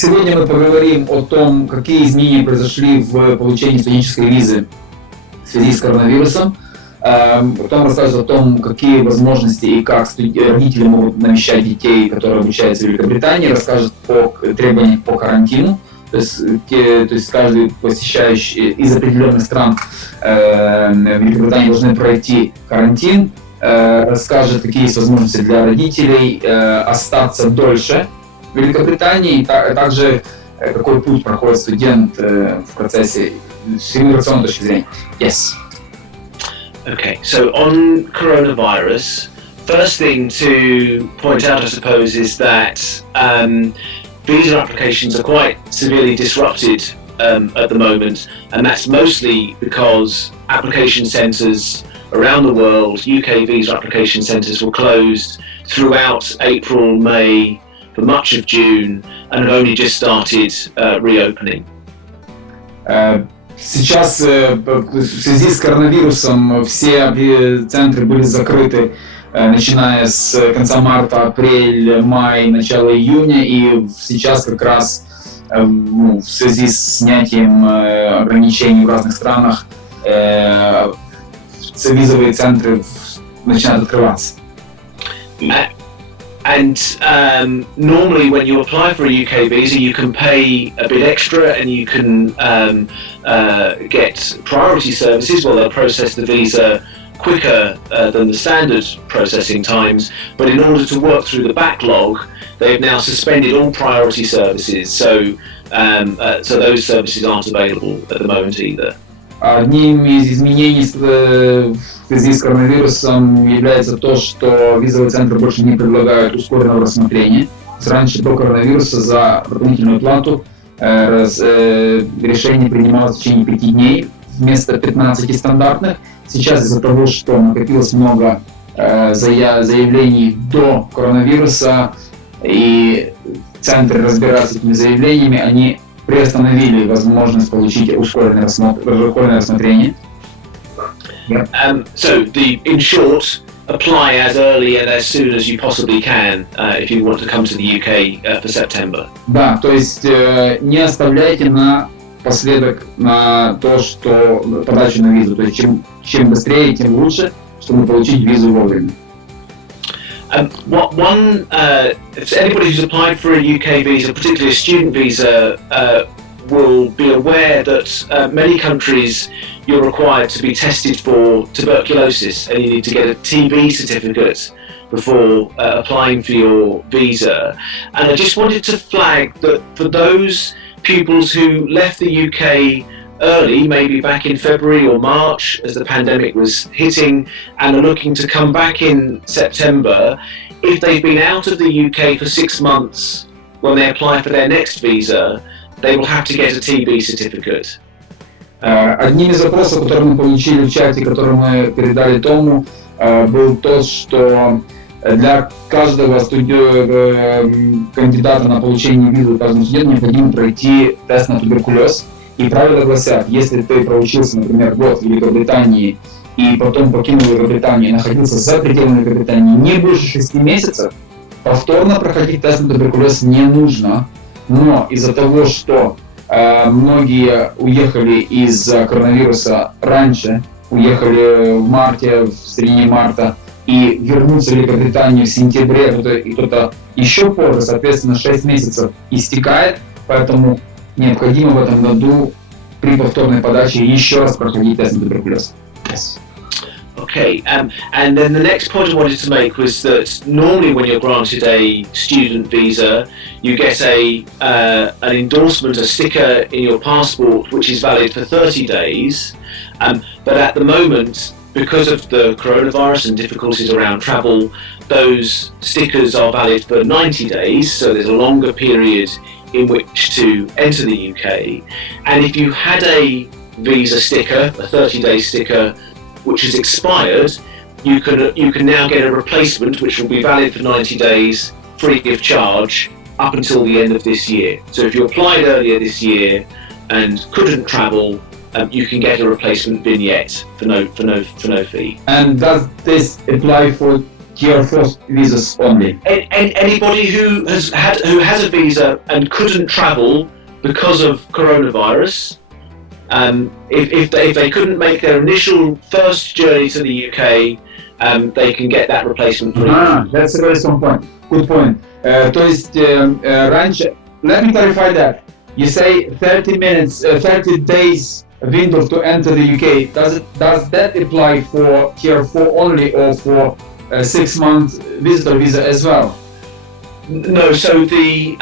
Сегодня мы поговорим о том, какие изменения произошли в получении студенческой визы в связи с коронавирусом. Потом расскажет о том, какие возможности и как родители могут навещать детей, которые обучаются в Великобритании, расскажет о требованиях по карантину. То есть каждый посещающий из определенных стран Великобритании должны пройти карантин, расскажет, какие есть возможности для родителей остаться дольше в Великобритании, а также какой путь проходит студент в процессе с иммиграционной точки зрения. Yes. Okay, so on coronavirus, first thing to point out, I suppose, is that visa applications are quite severely disrupted at the moment, and that's mostly because application centres around the world, UK visa application centres, were closed throughout April, May, for much of June, and have only just started reopening. Сейчас в связи с коронавирусом все центры были закрыты, начиная с конца марта, апрель, май, начало июня, и сейчас как раз в связи с снятием ограничений в разных странах визовые центры начинают открываться. And normally when you apply for a UK visa, you can pay a bit extra and you can get priority services. Well, they'll process the visa quicker than the standard processing times, but in order to work through the backlog, they've now suspended all priority services, so those services aren't available at the moment either. Одним из изменений в связи с коронавирусом является то, что визовые центры больше не предлагают ускоренного рассмотрения. Раньше до коронавируса за дополнительную плату решение принималось в течение 5 дней вместо 15 стандартных. Сейчас из-за того, что накопилось много заявлений до коронавируса и центры разбираются с этими заявлениями, они приостановили возможность получить ускоренное рассмотрение. So, in short, apply as early and as soon as you possibly can if you want to come to the UK for September. Да, то есть не оставляйте напоследок на то, что подачу на визу. То есть чем быстрее, тем лучше, чтобы получить визу вовремя. If anybody who's applied for a UK visa, particularly a student visa, will be aware that many countries you're required to be tested for tuberculosis and you need to get a TB certificate before applying for your visa. And I just wanted to flag that for those pupils who left the UK early, maybe back in February or March as the pandemic was hitting, and are looking to come back in September, if they've been out of the UK for 6 months when they apply for their next visa, they will have to get a TB certificate. Одним из вопросов, которые мы получили в чате, который мы передали Тому, был тот, что для каждого кандидата на получение визы, каждому студенту необходимо пройти тест на туберкулез. И правила гласят, если ты проучился, например, год в Великобритании и потом покинул Великобританию и находился за пределами Великобритании не больше 6 месяцев, повторно проходить тест на туберкулез не нужно. Но из-за того, что многие уехали из-за коронавируса раньше, уехали в марте, в середине марта, и вернуться в Великобританию в сентябре, и кто-то еще позже, соответственно, 6 месяцев истекает, поэтому необходимо в этом году при повторной подаче еще раз проходить тест на туберкулез. Yes. Okay, and then the next point I wanted to make was that normally when you're granted a student visa, you get an endorsement, a sticker in your passport which is valid for 30 days, but at the moment, because of the coronavirus and difficulties around travel, those stickers are valid for 90 days, so there's a longer period in which to enter the UK. And if you had a visa sticker, a 30-day sticker, which has expired, you can now get a replacement which will be valid for 90 days free of charge up until the end of this year. So if you applied earlier this year and couldn't travel, you can get a replacement vignette for no fee. And does this apply for tier 4 visas only. Anybody who has a visa and couldn't travel because of coronavirus, if they couldn't make their initial first journey to the UK, they can get that replacement free. That's a very strong point. Good point. То есть раньше, let me clarify that. You say 30 days window to enter the UK. Does that apply for tier 4 only or for 6-month visitor visa as well? No, so the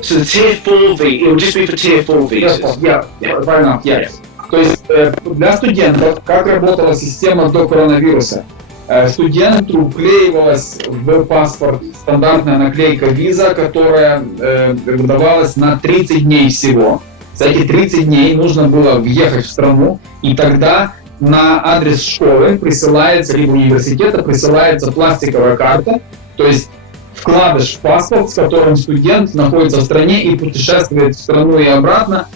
tier 4 visa, it will just be for tier 4 visas. Yeah, fair enough, yes. То есть для студентов, как работала система до коронавируса? Студенту вклеивалась в паспорт стандартная наклейка виза, которая выдавалась на 30 дней всего. За эти 30 дней нужно было въехать в страну, и тогда на адрес школы присылается, либо университета присылается пластиковая карта, то есть вкладыш в паспорт, с которым студент находится в стране и путешествует в страну и обратно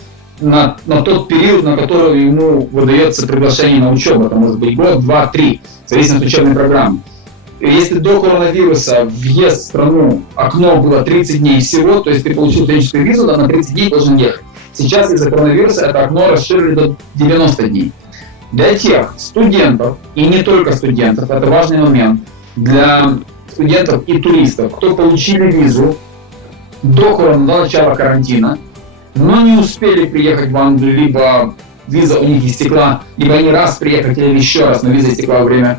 на тот период, на который ему выдается приглашение на учебу. Это может быть год, 2, 3, в зависимости от учебной программы. Если до коронавируса въезд в страну, окно было 30 дней всего, то есть ты получил студенческую визу, да, на 30 дней должен ехать. Сейчас из-за коронавируса это окно расширили до 90 дней. Для тех студентов, и не только студентов, это важный момент, для студентов и туристов, кто получили визу до начала карантина, но не успели приехать в Англию, либо виза у них истекла, либо они раз приехали еще раз, но виза истекла во время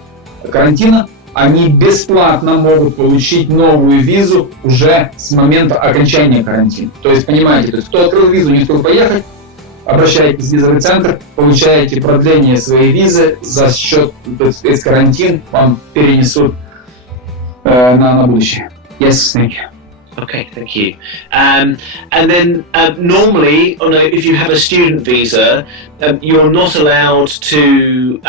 карантина, они бесплатно могут получить новую визу уже с момента окончания карантина. То есть, понимаете, кто открыл визу, не успел поехать, обращаетесь в визовый центр, получаете продление своей визы за счет, то есть, весь карантин вам перенесут на будущее. Yes, thank you. Okay, thank you. And then normally, if you have a student visa, you're not allowed to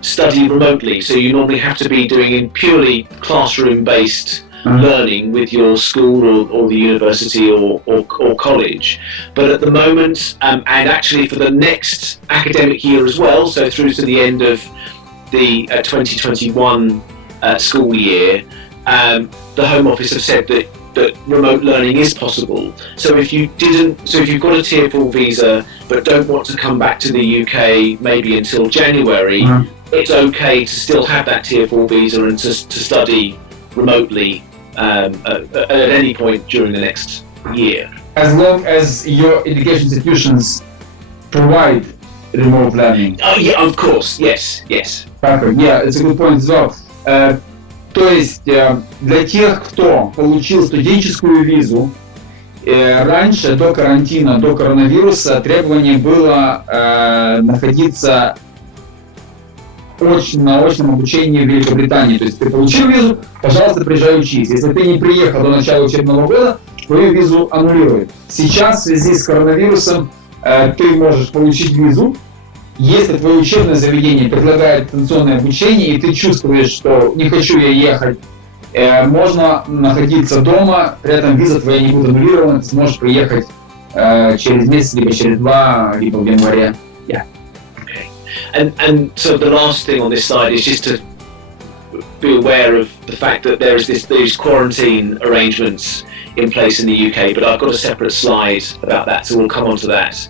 study remotely. So you normally have to be doing purely classroom-based learning with your school or the university or college. But at the moment, and actually for the next academic year as well, so through to the end of the 2021 school year, the Home Office have said that remote learning is possible. So if you've got a tier 4 visa but don't want to come back to the UK maybe until January, it's okay to still have that tier 4 visa and to study remotely at any point during the next year. As long as your education institutions provide remote learning. Oh yeah, of course, yes. Perfect. Yeah, it's a good point as well. То есть для тех, кто получил студенческую визу, раньше, до карантина, до коронавируса, требование было находиться на очном обучении в Великобритании. То есть ты получил визу, пожалуйста, приезжай учись. Если ты не приехал до начала учебного года, твою визу аннулируют. Сейчас в связи с коронавирусом ты можешь получить визу, если твое учебное заведение предлагает дистанционное обучение, и ты чувствуешь, что не хочу я ехать, можно находиться дома, при этом виза твоя не будет аннулирована, ты сможешь приехать через месяц, либо через 2, либо в январе. Yeah. Okay. And so the last thing on this slide is just to be aware of the fact that these quarantine arrangements in place in the UK, but I've got a separate slide about that, so we'll come on to that.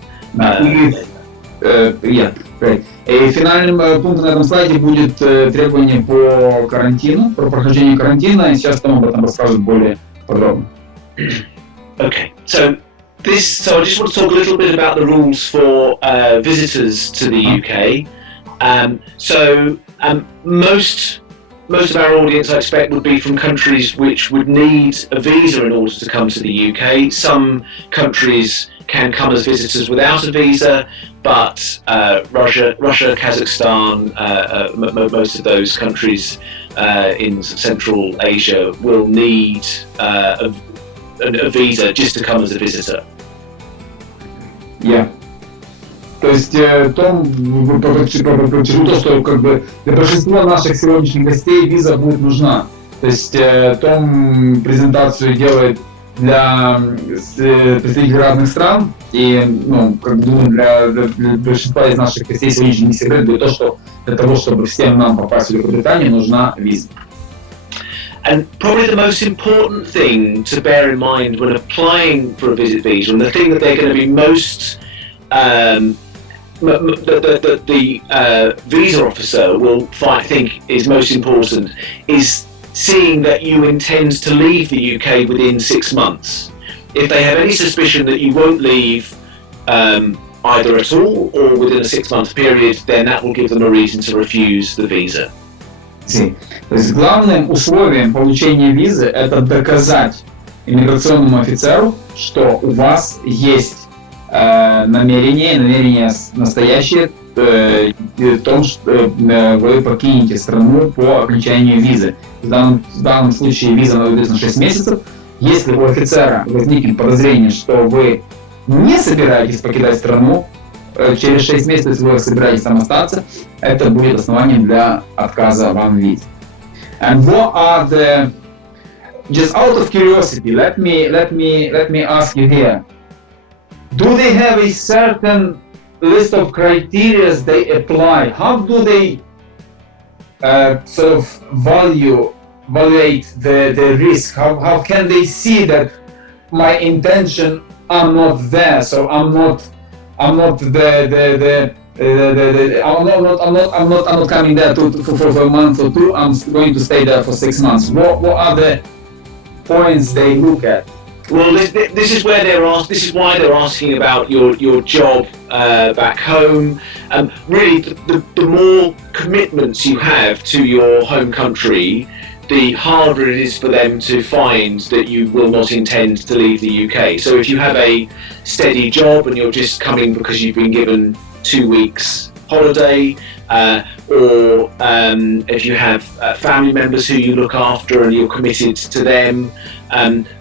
И финальным пунктом на этом слайде будет требование по карантину, про прохождение карантина, и сейчас Том об этом расскажет более подробно. Okay, so I just want to talk a little bit about the rules for visitors to the UK. Most of our audience, I expect, would be from countries which would need a visa in order to come to the UK. Some countries can come as visitors without a visa, but Russia, Kazakhstan, most of those countries in Central Asia will need a visa just to come as a visitor. Yeah. То есть Том подчеркнул то, что как бы для большинства наших сегодняшних гостей виза будет нужна. То есть Том презентацию делает для представителей разных стран, и, ну, как бы, думаю, для большинства из наших гостей сегодня же не секрет будет то, что для того, чтобы всем нам попасть в Великобританию, нужна виза. And probably the most important thing to bear in mind when applying for a visit visa, and the thing that they're going to be most, the visa officer will think is most important, is seeing that you intend to leave the UK within 6 months. If they have any suspicion that you won't leave either at all or within a 6-month period, then that will give them a reason to refuse the visa. То есть главным условием получения визы это доказать иммиграционному офицеру, что у вас есть намерение настоящее в том, что вы покинете страну по окончанию визы. В данном случае виза на 6 месяцев. Если у офицера возникнет подозрение, что вы не собираетесь покидать страну, через 6 месяцев, если вы собираетесь там остаться, это будет основанием для отказа вам в визе. And what are the, just out of curiosity, let me ask you here, do they have a certain list of criteria they apply? How do they sort of evaluate the risk? How can they see that my intention are not there, so I'm not coming there for a month or two. I'm going to stay there for 6 months. What are the points they look at? Well, this is where this is why they're asking about your job back home. Really, the more commitments you have to your home country, the harder it is for them to find that you will not intend to leave the UK. So if you have a steady job and you're just coming because you've been given 2 weeks holiday, or if you have family members who you look after and you're committed to them,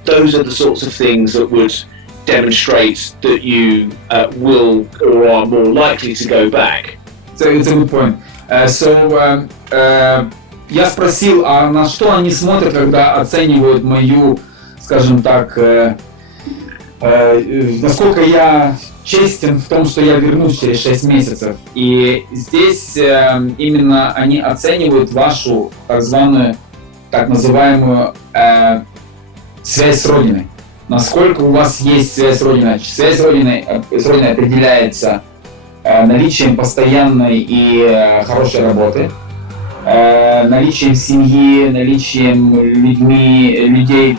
those are the sorts of things that would demonstrate that you will or are more likely to go back. So it's a good point. Я спросил, а на что они смотрят, когда оценивают мою, скажем так, насколько я честен в том, что я вернусь через 6 месяцев. И здесь именно они оценивают вашу так называемую связь с Родиной. Насколько у вас есть связь с Родиной. Связь с Родиной определяется наличием постоянной и хорошей работы, наличием семьи, наличием людей,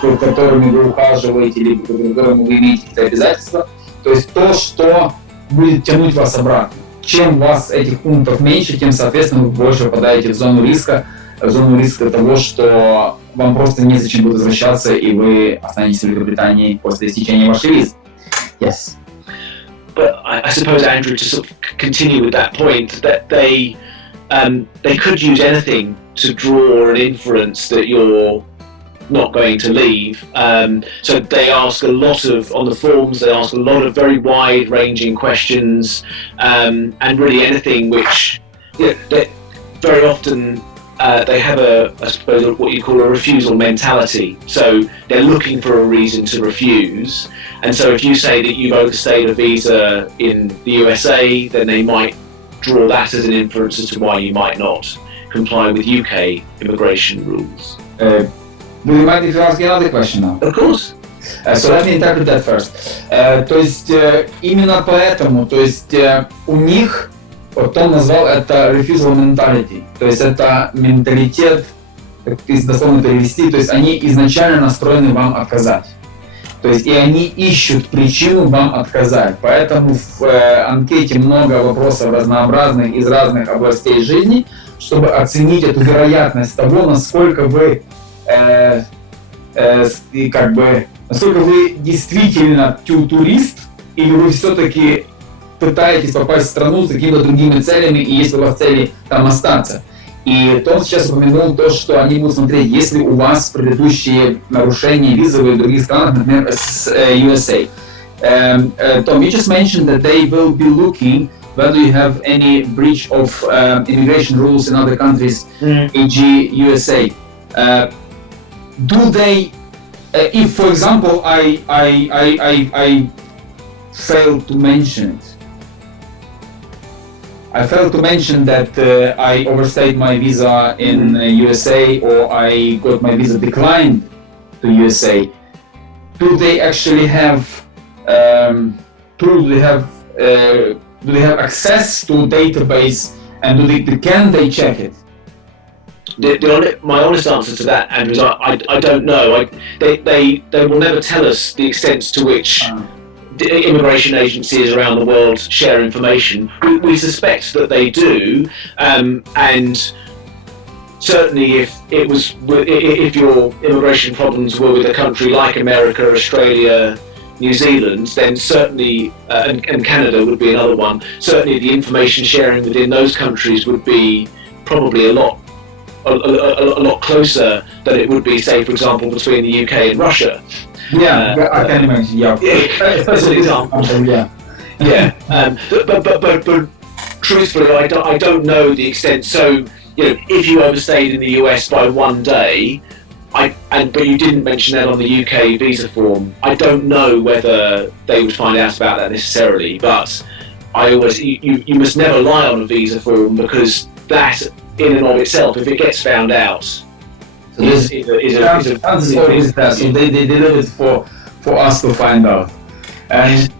с которыми вы ухаживаете, или с которыми вы имеете какие-то обязательства. То есть то, что будет тянуть вас обратно. Чем у вас этих пунктов меньше, тем, соответственно, вы больше попадаете в зону риска того, что вам просто незачем будет возвращаться, и вы останетесь в Великобритании после истечения вашей визы. Yes. But I suppose, Andrew, to sort of continue with that point, that they could use anything to draw an inference that you're not going to leave. So they ask a lot on the forms, they ask a lot of very wide-ranging questions, and really anything which, very often they have I suppose, what you call a refusal mentality. So they're looking for a reason to refuse. And so if you say that you've overstayed a visa in the USA, then they might draw that as an inference as to why you might not comply with UK immigration rules. Do you mind if I ask another question now? Of course. So let me interpret that first. То есть именно поэтому, то есть у них, вот он назвал это refusal mentality, то есть это менталитет, как дословно перевести, то есть они изначально настроены вам отказать. То есть и они ищут причину вам отказать. Поэтому в анкете много вопросов разнообразных из разных областей жизни, чтобы оценить эту вероятность того, насколько вы насколько вы действительно турист, или вы все-таки пытаетесь попасть в страну с какими-то другими целями, и если у вас цели там остаться. И Том сейчас упомянул то, что они будут смотреть, если у вас предыдущие нарушения визовые в других странах, например, с USA. Tom, you just mentioned that they will be looking whether you have any breach of immigration rules in other countries, e.g. USA. Do they if, for example, I failed to mention it. I failed to mention that I overstayed my visa in USA, or I got my visa declined to USA. Do they actually have do they have access to database, and can they check it? My honest answer to that, Andrew, is I don't know. They will never tell us the extent to which immigration agencies around the world share information. We suspect that they do, and certainly if your immigration problems were with a country like America, Australia, New Zealand, then certainly, and Canada would be another one, certainly the information sharing within those countries would be probably a lot closer than it would be, say, for example, between the UK and Russia. Yeah, I can imagine. Yeah, as an example. Yeah. But truthfully, I don't know the extent. So, if you overstayed in the US by 1 day, but you didn't mention that on the UK visa form, I don't know whether they would find out about that necessarily. But you must never lie on a visa form, because that in and of itself, if it gets found out, so they did it for us to find out. And,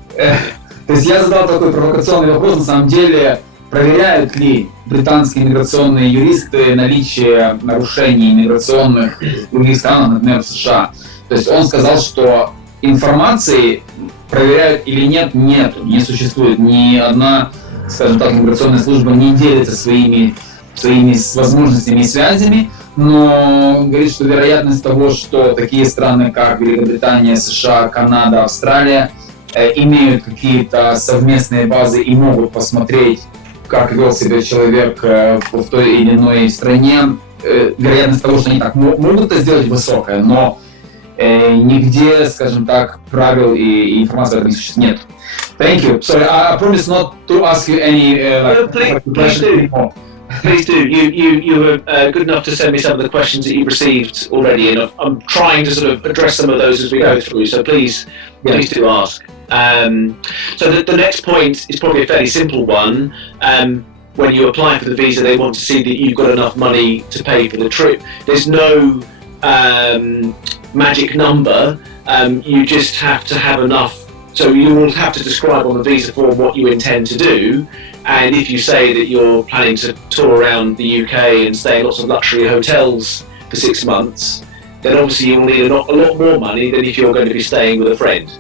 то есть я задал такой провокационный вопрос, на самом деле, проверяют ли британские миграционные юристы наличие нарушений миграционных в других странах, например, в США. То есть он сказал, что информации проверяют или нет, нету, не существует. Ни одна, скажем так, миграционная служба не делится своими возможностями и связями, но говорит, что вероятность того, что такие страны, как Великобритания, США, Канада, Австралия, имеют какие-то совместные базы и могут посмотреть, как вел себя человек в той или иной стране, вероятность того, что они так могут это сделать, высокая, но нигде, скажем так, правил и информации об этом нет. Thank you. Sorry, I promise not to ask you any please do. Anymore. Please do. You were good enough to send me some of the questions that you've received already, and I'm trying to sort of address some of those as we go through. So please do ask. So the next point is probably a fairly simple one. When you apply for the visa, they want to see that you've got enough money to pay for the trip. There's no magic number. You just have to have enough. So you will have to describe on the visa form what you intend to do. And if you say that you're planning to tour around the UK and stay in lots of luxury hotels for 6 months, then obviously you'll need a lot more money than if you're going to be staying with a friend.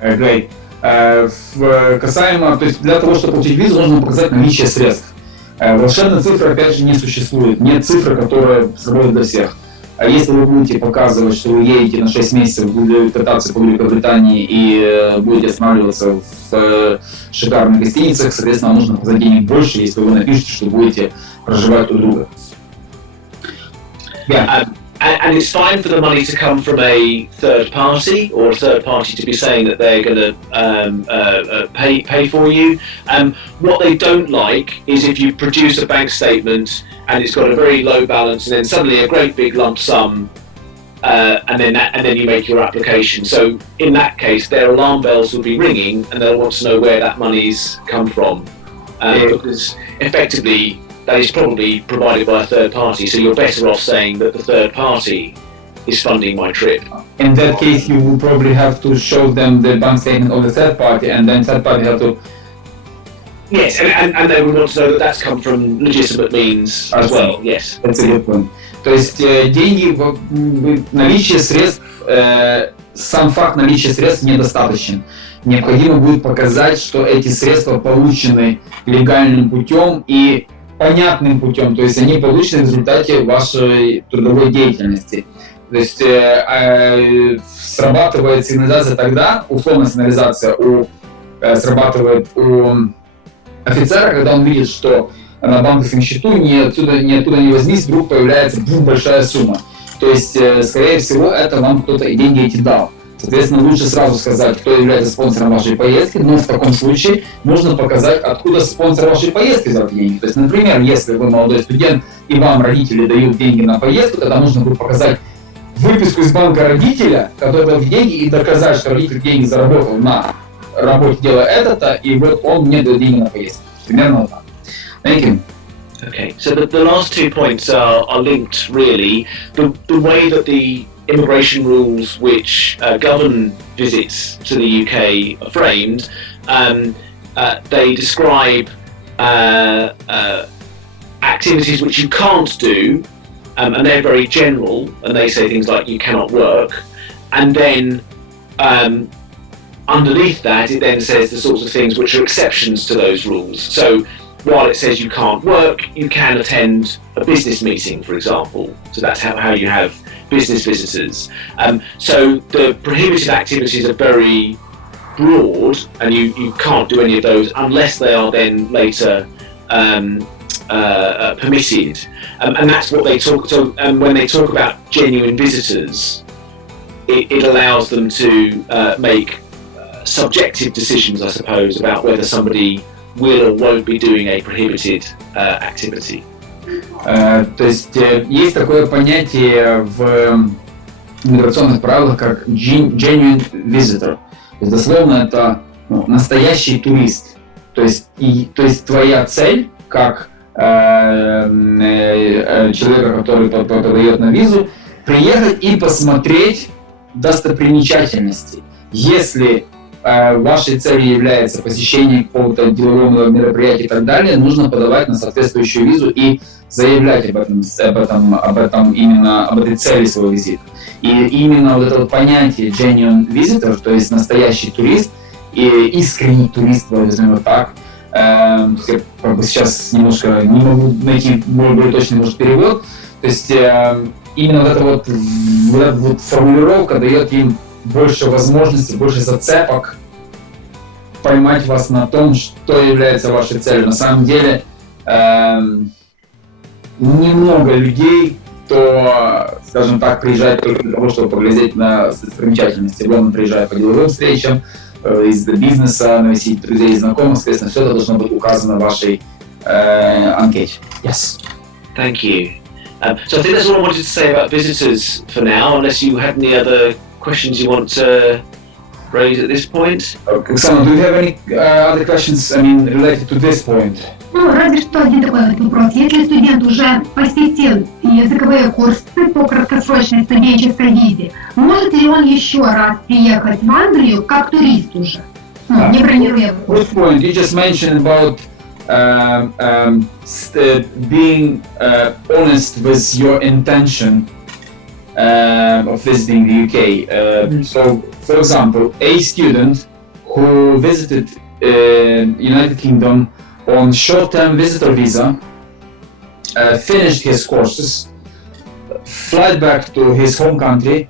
Great. Касаемо, то есть для того, чтобы получить визу, нужно показать наличие средств. Волшебной цифры, опять же, не существует. Нет цифры, которая сработает для всех. А если вы будете показывать, что вы едете на 6 месяцев, будете кататься по Великобритании и будете останавливаться в шикарных гостиницах, соответственно, нужно показать денег больше, если вы напишете, что будете проживать у друга. Yeah. And it's fine for the money to come from a third party, or a third party to be saying that they're going to pay for you. What they don't like is if you produce a bank statement and it's got a very low balance, and then suddenly a great big lump sum, and then you make your application. So in that case, their alarm bells will be ringing, and they'll want to know where that money's come from, because effectively that is probably provided by a third party, so you're better off saying that the third party is funding my trip. In that case, you will probably have to show them the bank statement of the third party, and then third party have to... Yes, and they will want to know that that's come from legitimate means as well, yes. That's a good point. То есть деньги, наличие средств, сам факт наличия средств недостаточен. Необходимо будет показать, что эти средства получены легальным путем и понятным путем, то есть они получены в результате вашей трудовой деятельности. То есть срабатывает сигнализация тогда, условная сигнализация срабатывает у офицера, когда он видит, что на банковском счету ни откуда ни возьмись, вдруг появляется большая сумма. То есть, скорее всего, это вам кто-то и деньги эти дал. Соответственно, лучше сразу сказать, кто является спонсором вашей поездки, но в таком случае нужно показать, откуда спонсор вашей поездки взял деньги. То есть, например, если вы молодой студент и вам родители дают деньги на поездку, тогда нужно будет показать выписку из банка родителя, который дал деньги, и доказать, что родитель деньги заработал на работе, делая это-то, и вот он мне дал деньги на поездку. Примерно вот так. Thank you. Okay, so the last 2 points are linked really. The way that the immigration rules which govern visits to the UK are framed, they describe activities which you can't do, and they're very general, and they say things like you cannot work, and then underneath that it then says the sorts of things which are exceptions to those rules. So while it says you can't work, you can attend a business meeting, for example. So that's how you have business visitors. So the prohibited activities are very broad, and you can't do any of those unless they are then later permitted. And that's what they talk to. And when they talk about genuine visitors, it allows them to make subjective decisions, I suppose, about whether somebody will or won't be doing a prohibited activity. То есть есть такое понятие в миграционных правилах, как genuine visitor. То есть дословно это настоящий турист. То есть твоя цель, как человека, который подает на визу, приехать и посмотреть достопримечательности. Если вашей целью является посещение какого-то делового мероприятия и так далее, нужно подавать на соответствующую визу и заявлять об этой цели своего визита. И именно вот это вот понятие genuine visitor, то есть настоящий турист, и искренний турист, возьмем вот так, я сейчас немножко не могу найти более точный, может, перевод, то есть именно вот эта вот формулировка дает им больше возможностей, больше зацепок поймать вас на том, что является вашей целью. На самом деле, немного людей, кто, скажем так, приезжает только для того, чтобы поглядеть на достопримечательности. Он приезжает по деловым встречам, из бизнеса, навестить друзей и знакомых, соответственно, все это должно быть указано в вашей анкете. Yes. Thank you. So I think that's all I wanted to say about visitors for now, unless you had any other questions you want to raise at this point. Оксана, do you have any other questions, related to this point? Ну, разве что один такой вот вопрос. Если студент уже посетил языковые курсы по краткосрочной студенческой визе, может ли он еще раз приехать в Англию как турист уже? Ну, не бронируя курс. Good point. You just mentioned about being honest with your intention of visiting the UK. So, for example, a student who visited United Kingdom on short-term visitor visa, finished his courses, flight back to his home country,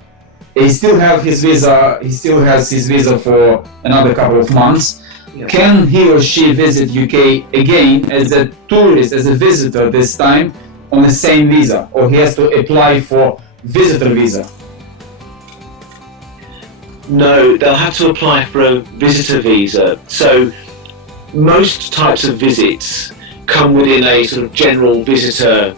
he still has his visa for another couple of months. Yeah. Can he or she visit UK again as a tourist, as a visitor this time, on the same visa, or he has to apply for visitor visa? No, they'll have to apply for a visitor visa. So most types of visits come within a sort of general visitor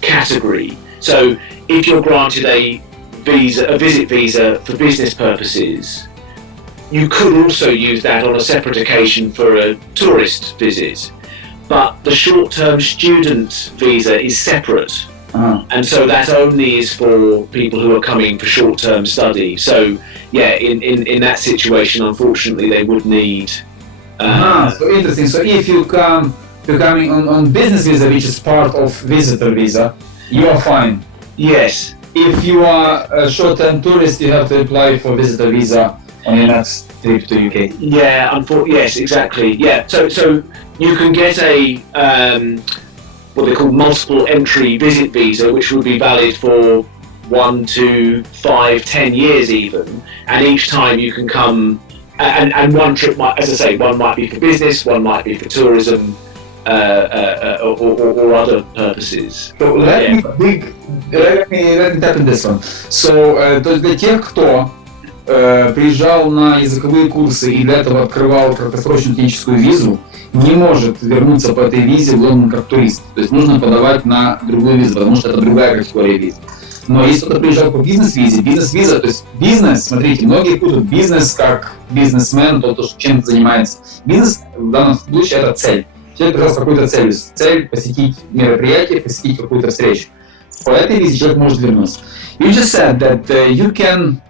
category. So if you're granted a visit visa for business purposes, you could also use that on a separate occasion for a tourist visit. But the short-term student visa is separate. And so that only is for people who are coming for short-term study. So yeah, in that situation, unfortunately, they would need. So interesting. So if you're coming on business visa, which is part of visitor visa, you are fine. Yes. If you are a short-term tourist, you have to apply for visitor visa on your next trip to UK. Yeah. Yes. Exactly. Yeah. So you can get a what they call multiple entry visit visa, which would be valid for 1 to 5, 10 years even, and each time you can come, and one trip might, as I say, one might be for business, one might be for tourism, or other purposes. So let me tap in this one. So то есть для тех, кто приезжал на языковые курсы и для этого открывал краткосрочную студенческую визу, не может вернуться по этой визе в Лондон как турист. То есть нужно подавать на другую визу, потому что это другая категория виз. Но если кто-то приезжал по бизнес-виза, то есть бизнес, смотрите, многие путают бизнес как бизнесмен, тот, кто чем-то занимается. Бизнес в данном случае это цель. Человек приезжал с какой-то целью. Цель посетить мероприятие, посетить какую-то встречу. По этой визе человек может вернуться. You just said that you can,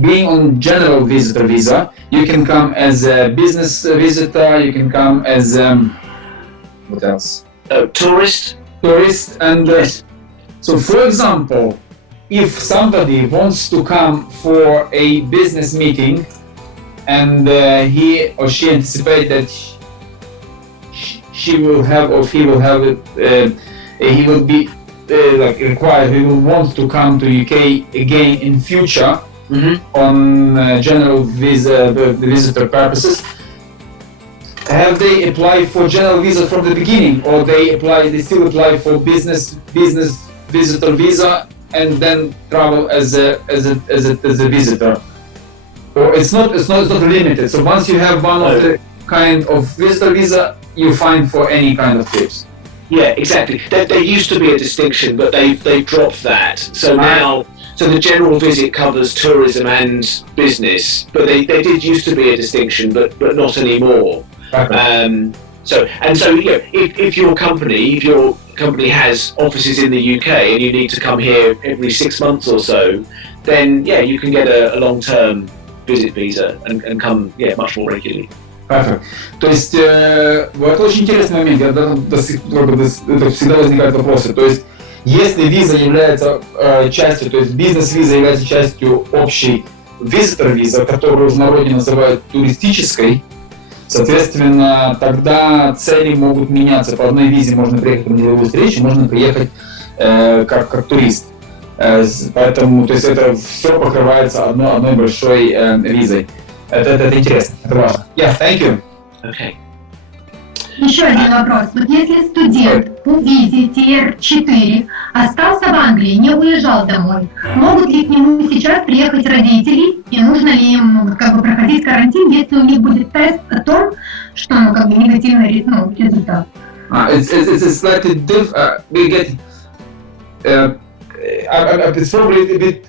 being on general visitor visa, you can come as a business visitor, you can come as what else? Tourist. Tourist, and Yes. so, for example, if somebody wants to come for a business meeting, and he or she anticipate that she will have or he will have he will be like required, he will want to come to UK again in future on general visa visitor purposes. Have they applied for general visa from the beginning, or they still apply for business visitor visa and then travel as a visitor? Or it's not limited. So once you have one of the kind of visitor visa, you find for any kind of trips. Yeah, exactly. There used to be a distinction, but they've dropped that. So now, so the general visit covers tourism and business, but they did used to be a distinction, but not anymore. Okay. So yeah, if your company has offices in the UK and you need to come here every 6 months or so, then yeah, you can get a long-term visit visa and come much more regularly. Perfect. То есть это очень интересный момент, это всегда возникают вопросы. То есть если виза является частью, то есть бизнес-виза является частью общей visitor-виза, которую в народе называют туристической, соответственно, тогда цели могут меняться. По одной визе можно приехать на деловую встречу, можно приехать как турист. Поэтому, то есть это все покрывается одной большой визой. Это интересно, это важно. Yeah, thank you. Okay. Еще один вопрос. Вот если студент по визе ТР-4 остался в Англии, не уезжал домой, могут ли к нему сейчас приехать родители и нужно ли им проходить карантин, если у них будет тест о том, что негативный результат? It's slightly different. It's probably a bit.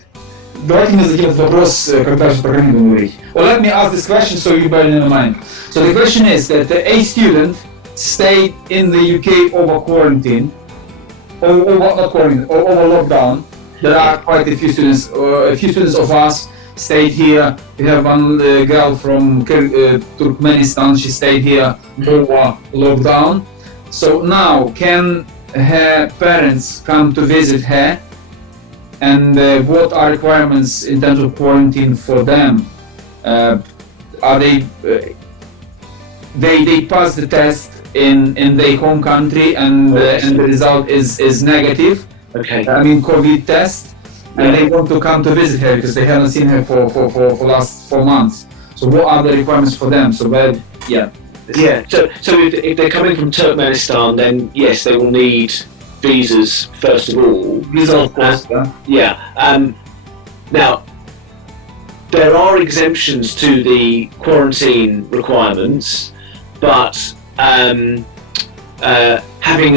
Давайте мне зададим этот вопрос, когда же про карантин говорить. Well, let me ask this question so you bear it in mind. So the question is that a student stayed in the UK over quarantine, or not quarantine, or over lockdown. There are quite a few students. A few students of us stayed here. We have one girl from Turkmenistan. She stayed here over lockdown. So now, can her parents come to visit her? And what are requirements in terms of quarantine for them? Are they pass the test in their home country and the result is negative? Okay. I mean COVID test, and they want to come to visit her because they haven't seen her for last 4 months. So what are the requirements for them? So Yeah. So if they're coming from Turkmenistan, then yes, they will need visas first of all. Visa, of course. Now, there are exemptions to the quarantine requirements, but having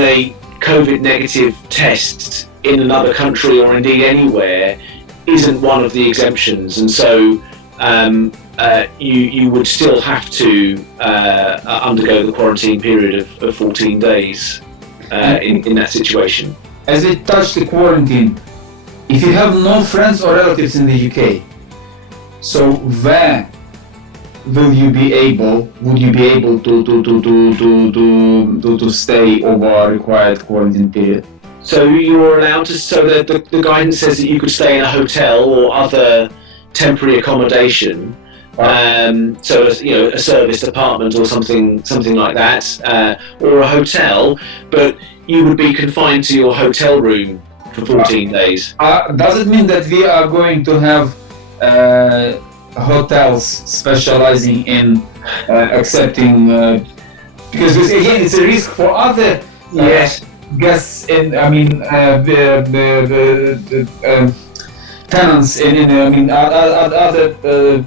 a COVID negative test in another country or indeed anywhere isn't one of the exemptions, and so you would still have to undergo the quarantine period of 14 days. In that situation. As we touch the quarantine, if you have no friends or relatives in the UK, so where would you be able to stay over required quarantine period? So you're allowed to. So the guidance says that you could stay in a hotel or other temporary accommodation. So a serviced apartment or something like that, or a hotel, but you would be confined to your hotel room for 14 days. Does it mean that we are going to have hotels specializing in accepting? Because again, it's a risk for other guests. Tenants other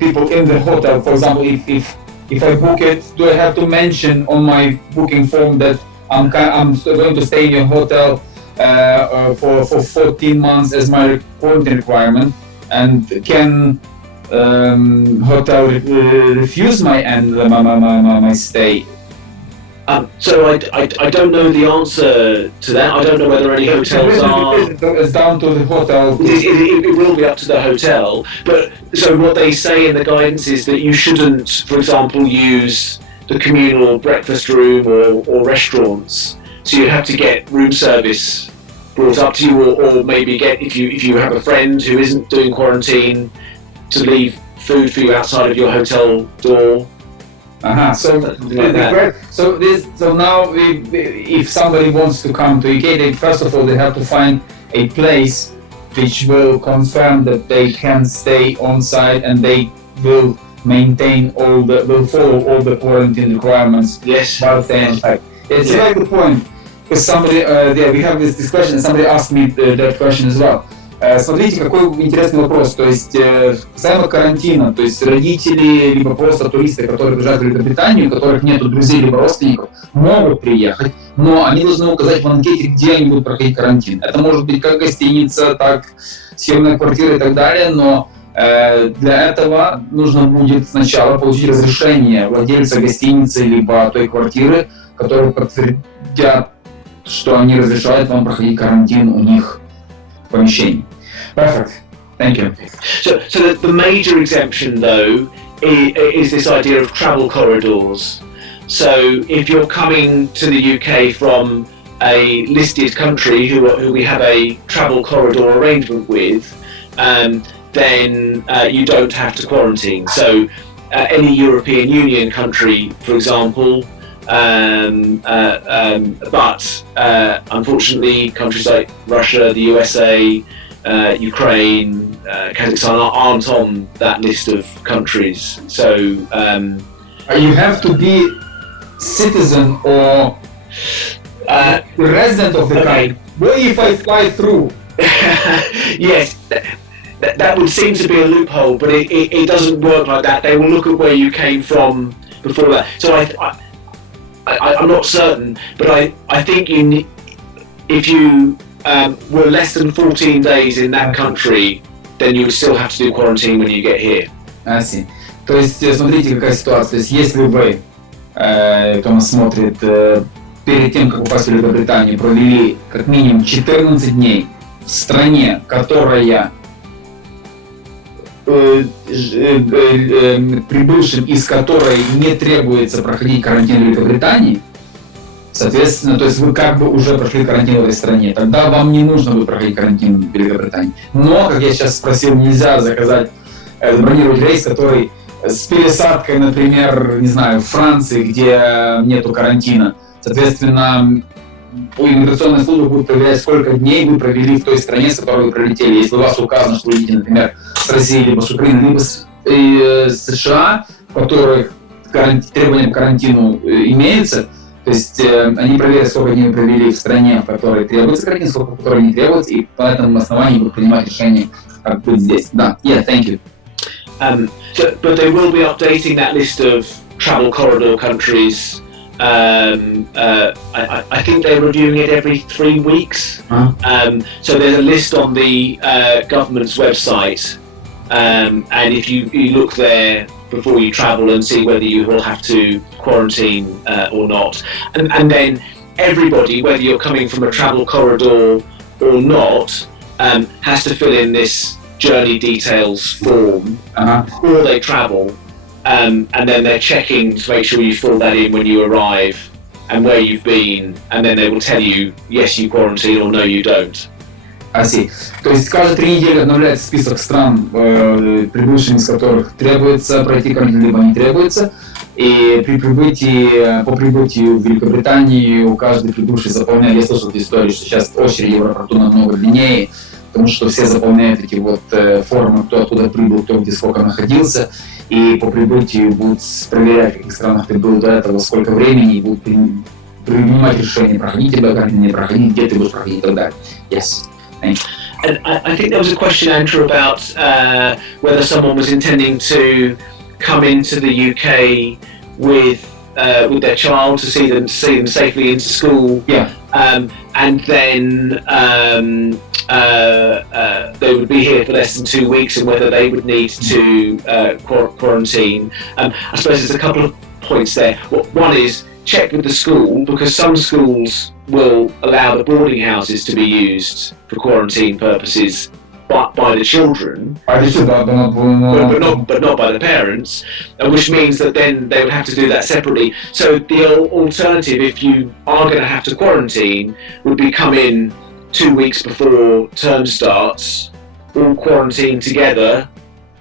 people in the hotel. For example, if I book it, do I have to mention on my booking form that I'm going to stay in your hotel for 14 months as my quarantine requirement, and can hotel refuse my stay? So I don't know the answer to that. I don't know whether any hotels are. It's down to the hotel. It will be up to the hotel. But so what they say in the guidance is that you shouldn't, for example, use the communal breakfast room or restaurants. So you have to get room service brought up to you, or maybe get, if you have a friend who isn't doing quarantine, to leave food for you outside of your hotel door. So now if somebody wants to come to UK, they first of all they have to find a place which will confirm that they can stay on site, and they will will follow all the quarantine requirements. Yes. While staying on site. It's a very good point, because somebody we have this discussion, and somebody asked me that question as well. Смотрите, какой интересный вопрос. То есть, касаемо карантина, то есть родители, либо просто туристы, которые приезжают в Великобританию, у которых нет друзей либо родственников, могут приехать, но они должны указать в анкете, где они будут проходить карантин. Это может быть как гостиница, так съемная квартира и так далее, но для этого нужно будет сначала получить разрешение владельца гостиницы либо той квартиры, которые подтвердят, что они разрешают вам проходить карантин у них в помещении. Perfect. Thank you. So the major exemption, though, is this idea of travel corridors. So if you're coming to the UK from a listed country who we have a travel corridor arrangement with, then you don't have to quarantine. So any European Union country, for example, but unfortunately countries like Russia, the USA, Ukraine, Kazakhstan aren't on that list of countries. So you have to be citizen or resident of the country. What if I fly through? Yes, that would seem to be a loophole, but it doesn't work like that. They will look at where you came from before that. So I'm not certain, but I think if you were less than 14 days in that country, then you would still have to do quarantine when you get here. I see. То есть, смотрите, какая ситуация. То есть, если вы, кто нас смотрит, перед тем, как попасть в Великобританию, провели как минимум 14 дней в стране, которая прибывшим из которой не требуется проходить карантин в Великобритании, соответственно, то есть вы как бы уже прошли карантин в этой стране, тогда вам не нужно будет проходить карантин в Великобритании. Но, как я сейчас спросил, нельзя забронировать рейс, который с пересадкой, например, не знаю, в Франции, где нету карантина. Соответственно, иммиграционная служба будет проверять, сколько дней вы провели в той стране, с которой вы прилетели. Если у вас указано, что вы едете, например, с России, либо с Украины, либо с США, в которых требования по карантину имеются, то есть они проверят, сколько дней вы провели в стране, в которой требуется карантин, сколько в которой не требуется, и по этому основанию будут принимать решение, как быть здесь. Да, thank you. But they will be updating that list of travel corridor countries. I think they're reviewing it every 3 weeks. So there's a list on the government's website, and if you look there before you travel and see whether you will have to quarantine or not, and then everybody, whether you're coming from a travel corridor or not, has to fill in this journey details form before they travel. And then they're checking to make sure you fill that in when you arrive and where you've been, and then they will tell you, yes, you quarantine, or no, you don't. I see. То есть каждые 3 недели обновляется список стран, прибывшим из которых требуется пройти карантин, либо не требуется. И по прибытию в Великобританию каждый прибывший заполняет, я слышал эту историю, что сейчас очередь в аэропорту намного длиннее, потому что все заполняют эти формы, кто откуда прибыл, кто где сколько находился, и по прибытию будут проверять, в каких странах ты был до этого, сколько времени, и будут принимать решение, проходить тебя карантин, не проходить, где ты будешь проходить и так далее. Yes. Thank you. And I think there was a question, Andrew, about whether someone was intending to come into the UK with their child to see them safely into school. Yeah. and then they would be here for less than 2 weeks, and whether they would need to quarantine. I suppose there's a couple of points there. One is check with the school, because some schools will allow the boarding houses to be used for quarantine purposes by the children, but not by the parents, which means that then they would have to do that separately. So the alternative, if you are going to have to quarantine, would be come in 2 weeks before term starts, all quarantine together,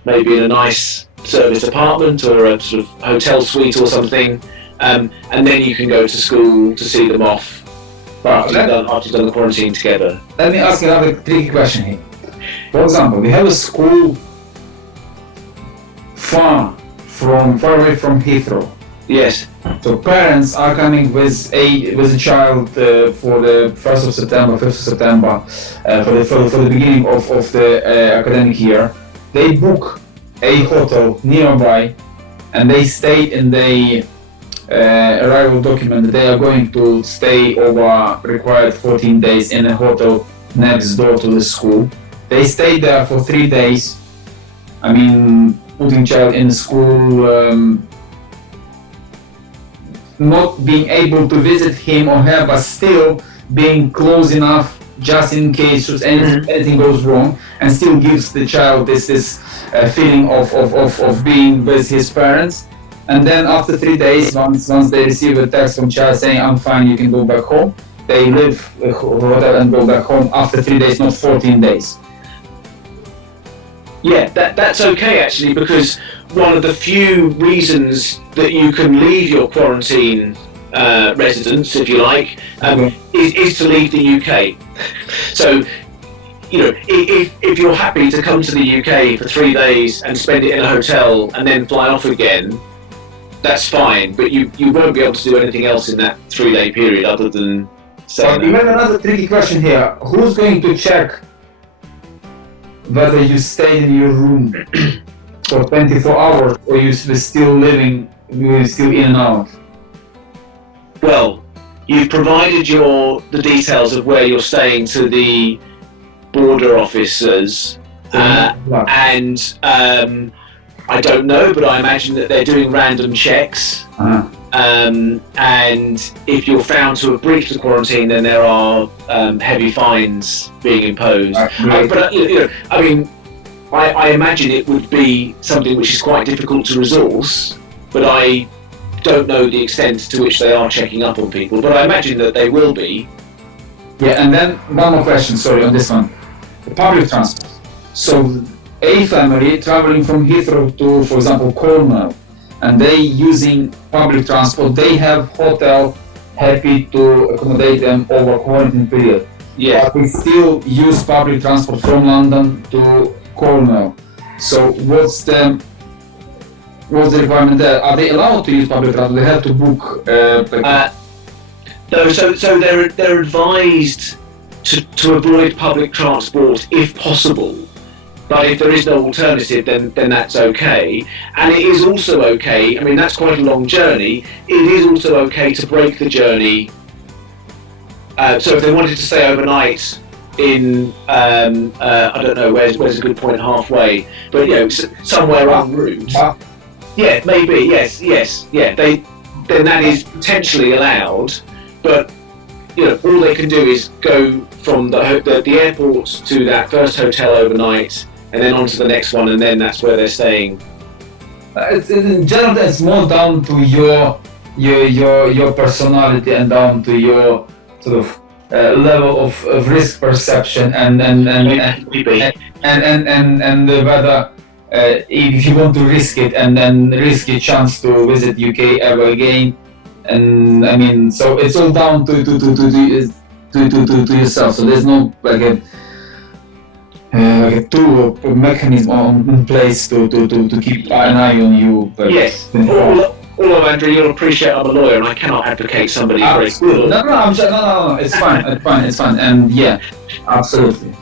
maybe in a nice serviced apartment or a sort of hotel suite or something, and then you can go to school to see them off after you've done the quarantine together. Let me ask you another tricky question here. For example, we have a school far away from Heathrow. Yes. So parents are coming with a child for the 1st of September, 5th of September, for the beginning of the academic year. They book a hotel nearby, and they state in the arrival document that they are going to stay over required 14 days in a hotel next door to the school. They stay there for 3 days. I mean, putting child in school, not being able to visit him or her, but still being close enough just in case anything goes wrong, and still gives the child this feeling of being with his parents. And then after 3 days, once they receive a text from child saying, "I'm fine, you can go back home," they leave the hotel and go back home after 3 days, not 14 days. Yeah, that's okay actually, because one of the few reasons that you can leave your quarantine residence, if you like, is to leave the UK. So, you know, if you're happy to come to the UK for 3 days and spend it in a hotel and then fly off again, that's fine, but you won't be able to do anything else in that 3-day period other than saying. We have another tricky question here. Who's going to check whether you stay in your room for 24 hours or you're still in and out? Well, you've provided the details of where you're staying to the border officers, and I don't know, but I imagine that they're doing random checks. And if you're found to have breached the quarantine, then there are heavy fines being imposed. But you know, I mean, I imagine it would be something which is quite difficult to resource, but I don't know the extent to which they are checking up on people. But I imagine that they will be. Yeah, and then one more question, sorry, on this one. The public transport. So a family traveling from Heathrow to, for example, Cornwall, and they using public transport, they have hotel happy to accommodate them over quarantine period. Yeah. But we still use public transport from London to Cornwall. So what's the requirement there? Are they allowed to use public transport? They have to book. No, so they're advised to avoid public transport if possible. But if there is no alternative, then that's okay. And it is also okay, I mean, that's quite a long journey. It is also okay to break the journey. So if they wanted to stay overnight in, I don't know, where's a good point, halfway, but you know, somewhere en route. Yeah, maybe, yes, yeah, then that is potentially allowed. But you know, all they can do is go from the airport to that first hotel overnight, and then on to the next one, and then that's where they're staying. In general, it's more down to your personality and down to your sort of level of risk perception and whether if you want to risk it and then risk your chance to visit UK ever again. And I mean, so it's all down to yourself. So there's no like a tool or mechanism in place to keep an eye on you. Yes. Although Andrew, you'll appreciate I'm a lawyer and I cannot advocate somebody very good. No, it's fine. And yeah, absolutely.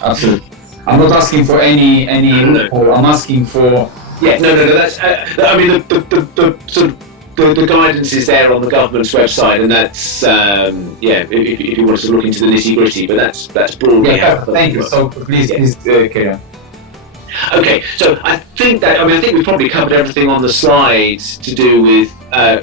I'm not asking for any loophole. I'm asking for. Yeah, no. That's. I mean, the sort of the guidance is there on the government's website, and that's if you want to look into the nitty-gritty, but that's broadly. Yeah, thank you. So please carry on. Okay, so I think we've probably covered everything on the slides to do with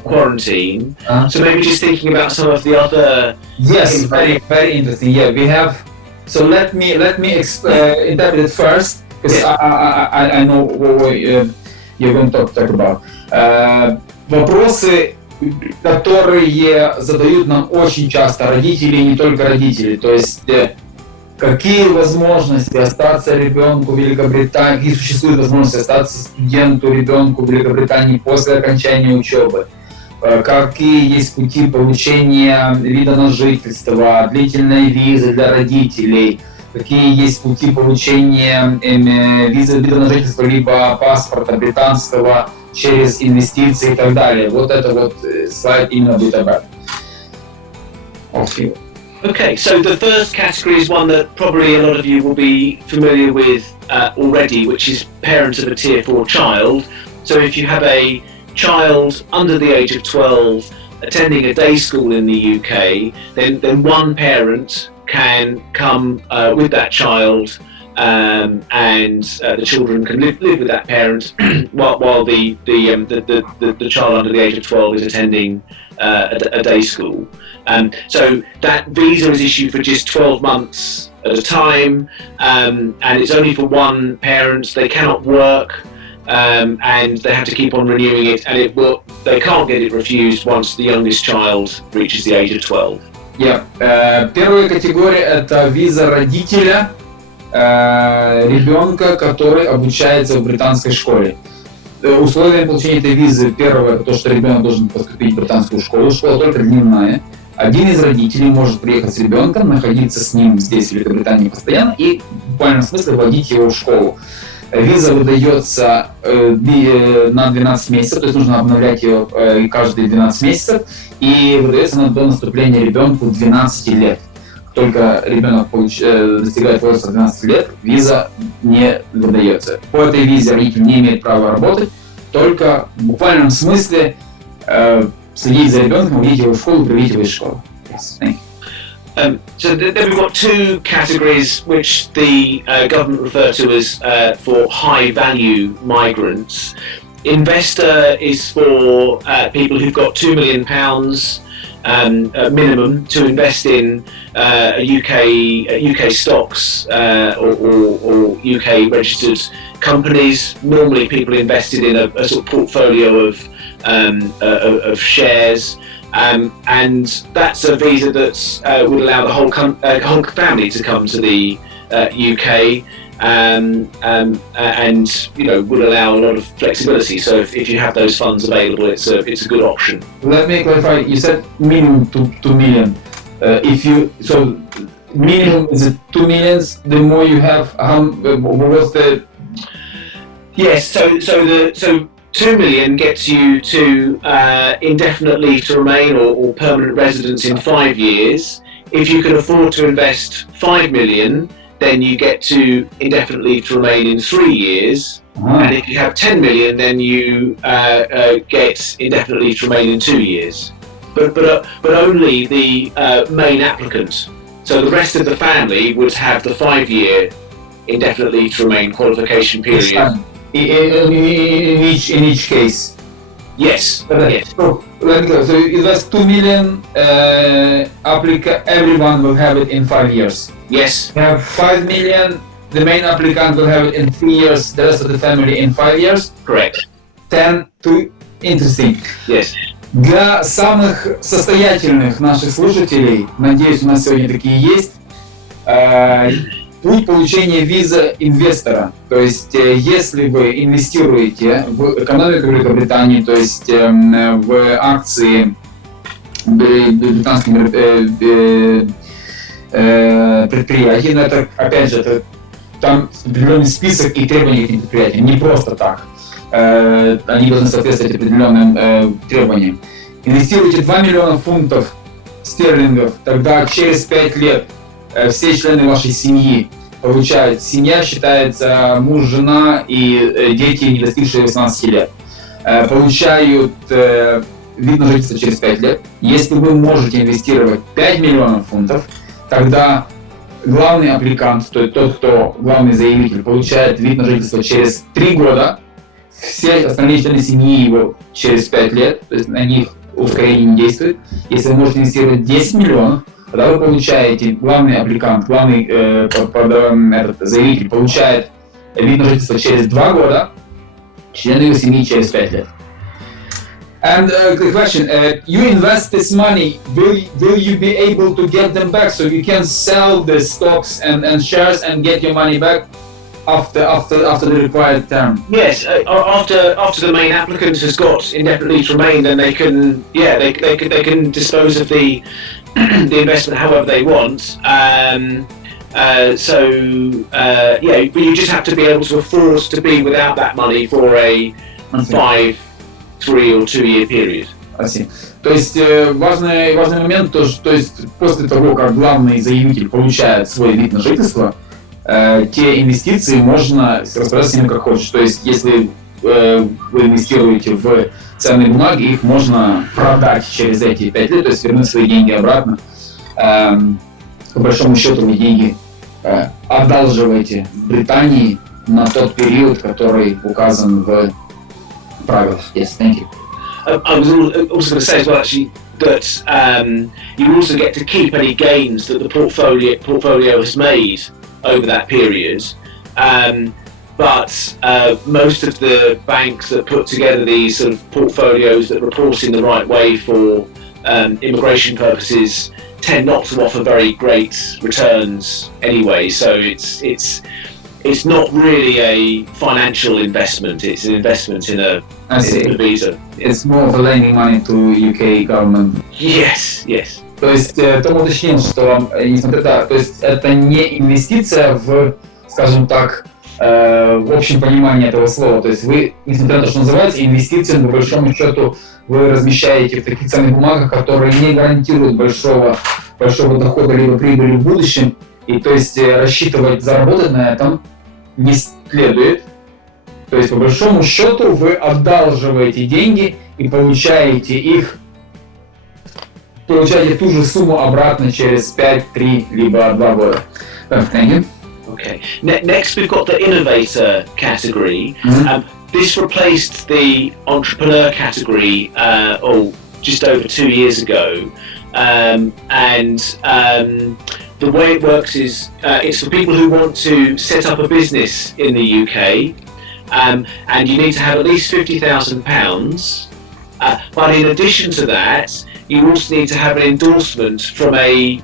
quarantine. So maybe just thinking about some of the other. Yes, very interesting. Yeah, we have. So let me interpret it first, because I know what you're going to talk about. Вопросы, которые задают нам очень часто родители, и не только родители, то есть какие возможности остаться ребенку в Великобритании, какие существуют возможности остаться студенту, ребенку в Великобритании после окончания учебы, какие есть пути получения вида на жительство, длительной визы для родителей, какие есть пути получения визы, вида на жительство, либо паспорта британского через инвестиции и так далее. Вот это вот слайд именно будет об этом. Okay, so the first category is one that probably a lot of you will be familiar with already, which is parent of a Tier 4 child. So if you have a child under the age of 12 attending a day school in the UK, then one parent can come with that child, and the children can live with that parent while the child under the age of 12 is attending a day school. So that visa is issued for just 12 months at a time, and it's only for one parent. They cannot work, and they have to keep on renewing it, and they can't get it refused once the youngest child reaches the age of 12. Yeah. Первая категория — это виза родителя ребенка, который обучается в британской школе. Условия получения этой визы: первое — то, что ребенок должен поступить в британскую школу. Школа только дневная. Один из родителей может приехать с ребенком, находиться с ним здесь, в Великобритании, постоянно и в буквальном смысле водить его в школу. Виза выдается на 12 месяцев, то есть нужно обновлять ее каждые 12 месяцев, и выдается она до наступления ребенку 12 лет. Только ребенок достигает возраста 12 лет, виза не выдается. По этой визе родитель не имеет права работать, только в буквальном смысле следить за ребенком, водить его в школу, приводить его из школы. Yes, thank you. So then we've got two categories which the government refer to as for high-value migrants. Investor is for people who've got £2 million minimum to invest in UK stocks or UK registered companies. Normally, people invested in a sort of portfolio of shares. And that's a visa that would allow the whole family to come to the UK, and would allow a lot of flexibility. So if you have those funds available, it's a good option. Let me clarify. You said minimum 2 million. So minimum is it 2 million. The more you have, what's the? Yes. So 2 million gets you to indefinite leave to remain or permanent residence in 5 years. If you can afford to invest 5 million, then you get to indefinite leave to remain in 3 years. And if you have 10 million, then you get indefinite leave to remain in 2 years. But only the main applicant. So the rest of the family would have the 5-year indefinite leave to remain qualification period. In each case. Yes. Yes. So let me go. So invest 2 million. Everyone will have it in 5 years. Yes. You have 5 million. The main applicant will have it in 3 years. The rest of the family in 5 years. Correct. 10 to interesting. Yes. Для самых состоятельных наших слушателей, надеюсь, у нас сегодня такие есть. Путь получения визы инвестора. То есть, если вы инвестируете в экономику Великобритании, то есть в акции британских предприятий, но это, опять же, там определенный список и требования к этим предприятиям, не просто так. Они должны соответствовать определенным требованиям. Инвестируйте 2 миллиона фунтов стерлингов, тогда через 5 лет все члены вашей семьи получают. Семья считается муж, жена и дети, не достигшие 18 лет. Получают вид на жительство через 5 лет. Если вы можете инвестировать 5 миллионов фунтов, тогда главный аппликант, то есть тот, кто главный заявитель, получает вид на жительство через 3 года, все остальные члены семьи его через 5 лет, то есть на них ускорение не действует. Если вы можете инвестировать 10 миллионов, тогда вы получаете, главный аппликант, главный заявитель получает вид на жительство через 2 года, члены его семьи через 5 лет. And the question, you invest this money, will you be able to get them back? So you can sell the stocks and shares and get your money back after the required term? Yes, after the main applicant has got indefinite leave to remain, then they can dispose of the the investment however they want. But you just have to be able to afford to be without that money for a 5, 3 or 2 year period. То есть важный момент, то есть после того, как главный заявитель получает свой вид на жительство, те инвестиции можно распоряжаться ими как хочешь. То есть если вы инвестируете в ценные бумаги, их можно продать через эти 5 лет, то есть вернуть свои деньги обратно. По большому счету вы деньги одалживаете Британии на тот период, который указан в правилах. Yes, thank you. I was also going to say as well, actually, that you also get to keep any gains that the portfolio has made over that period. But most of the banks that put together these sort of portfolios that report in the right way for immigration purposes tend not to offer very great returns anyway. So it's not really a financial investment. It's an investment in a visa. It's more of a lending money to UK government. Yes. То есть Том уточнил, что то есть это не инвестиция в, скажем так, в общем понимании этого слова. То есть вы, несмотря на то, что называется инвестицией, по большому счету вы размещаете в таких ценных бумагах, которые не гарантируют большого дохода либо прибыли в будущем. И то есть рассчитывать заработать на этом не следует. То есть по большому счету вы одалживаете деньги и получаете ту же сумму обратно через 5, 3 либо 2 года. Thank you. Okay. Next, we've got the innovator category. This replaced the entrepreneur category just over 2 years ago. The way it works is it's for people who want to set up a business in the UK, and you need to have at least £50,000. But in addition to that, you also need to have an endorsement from a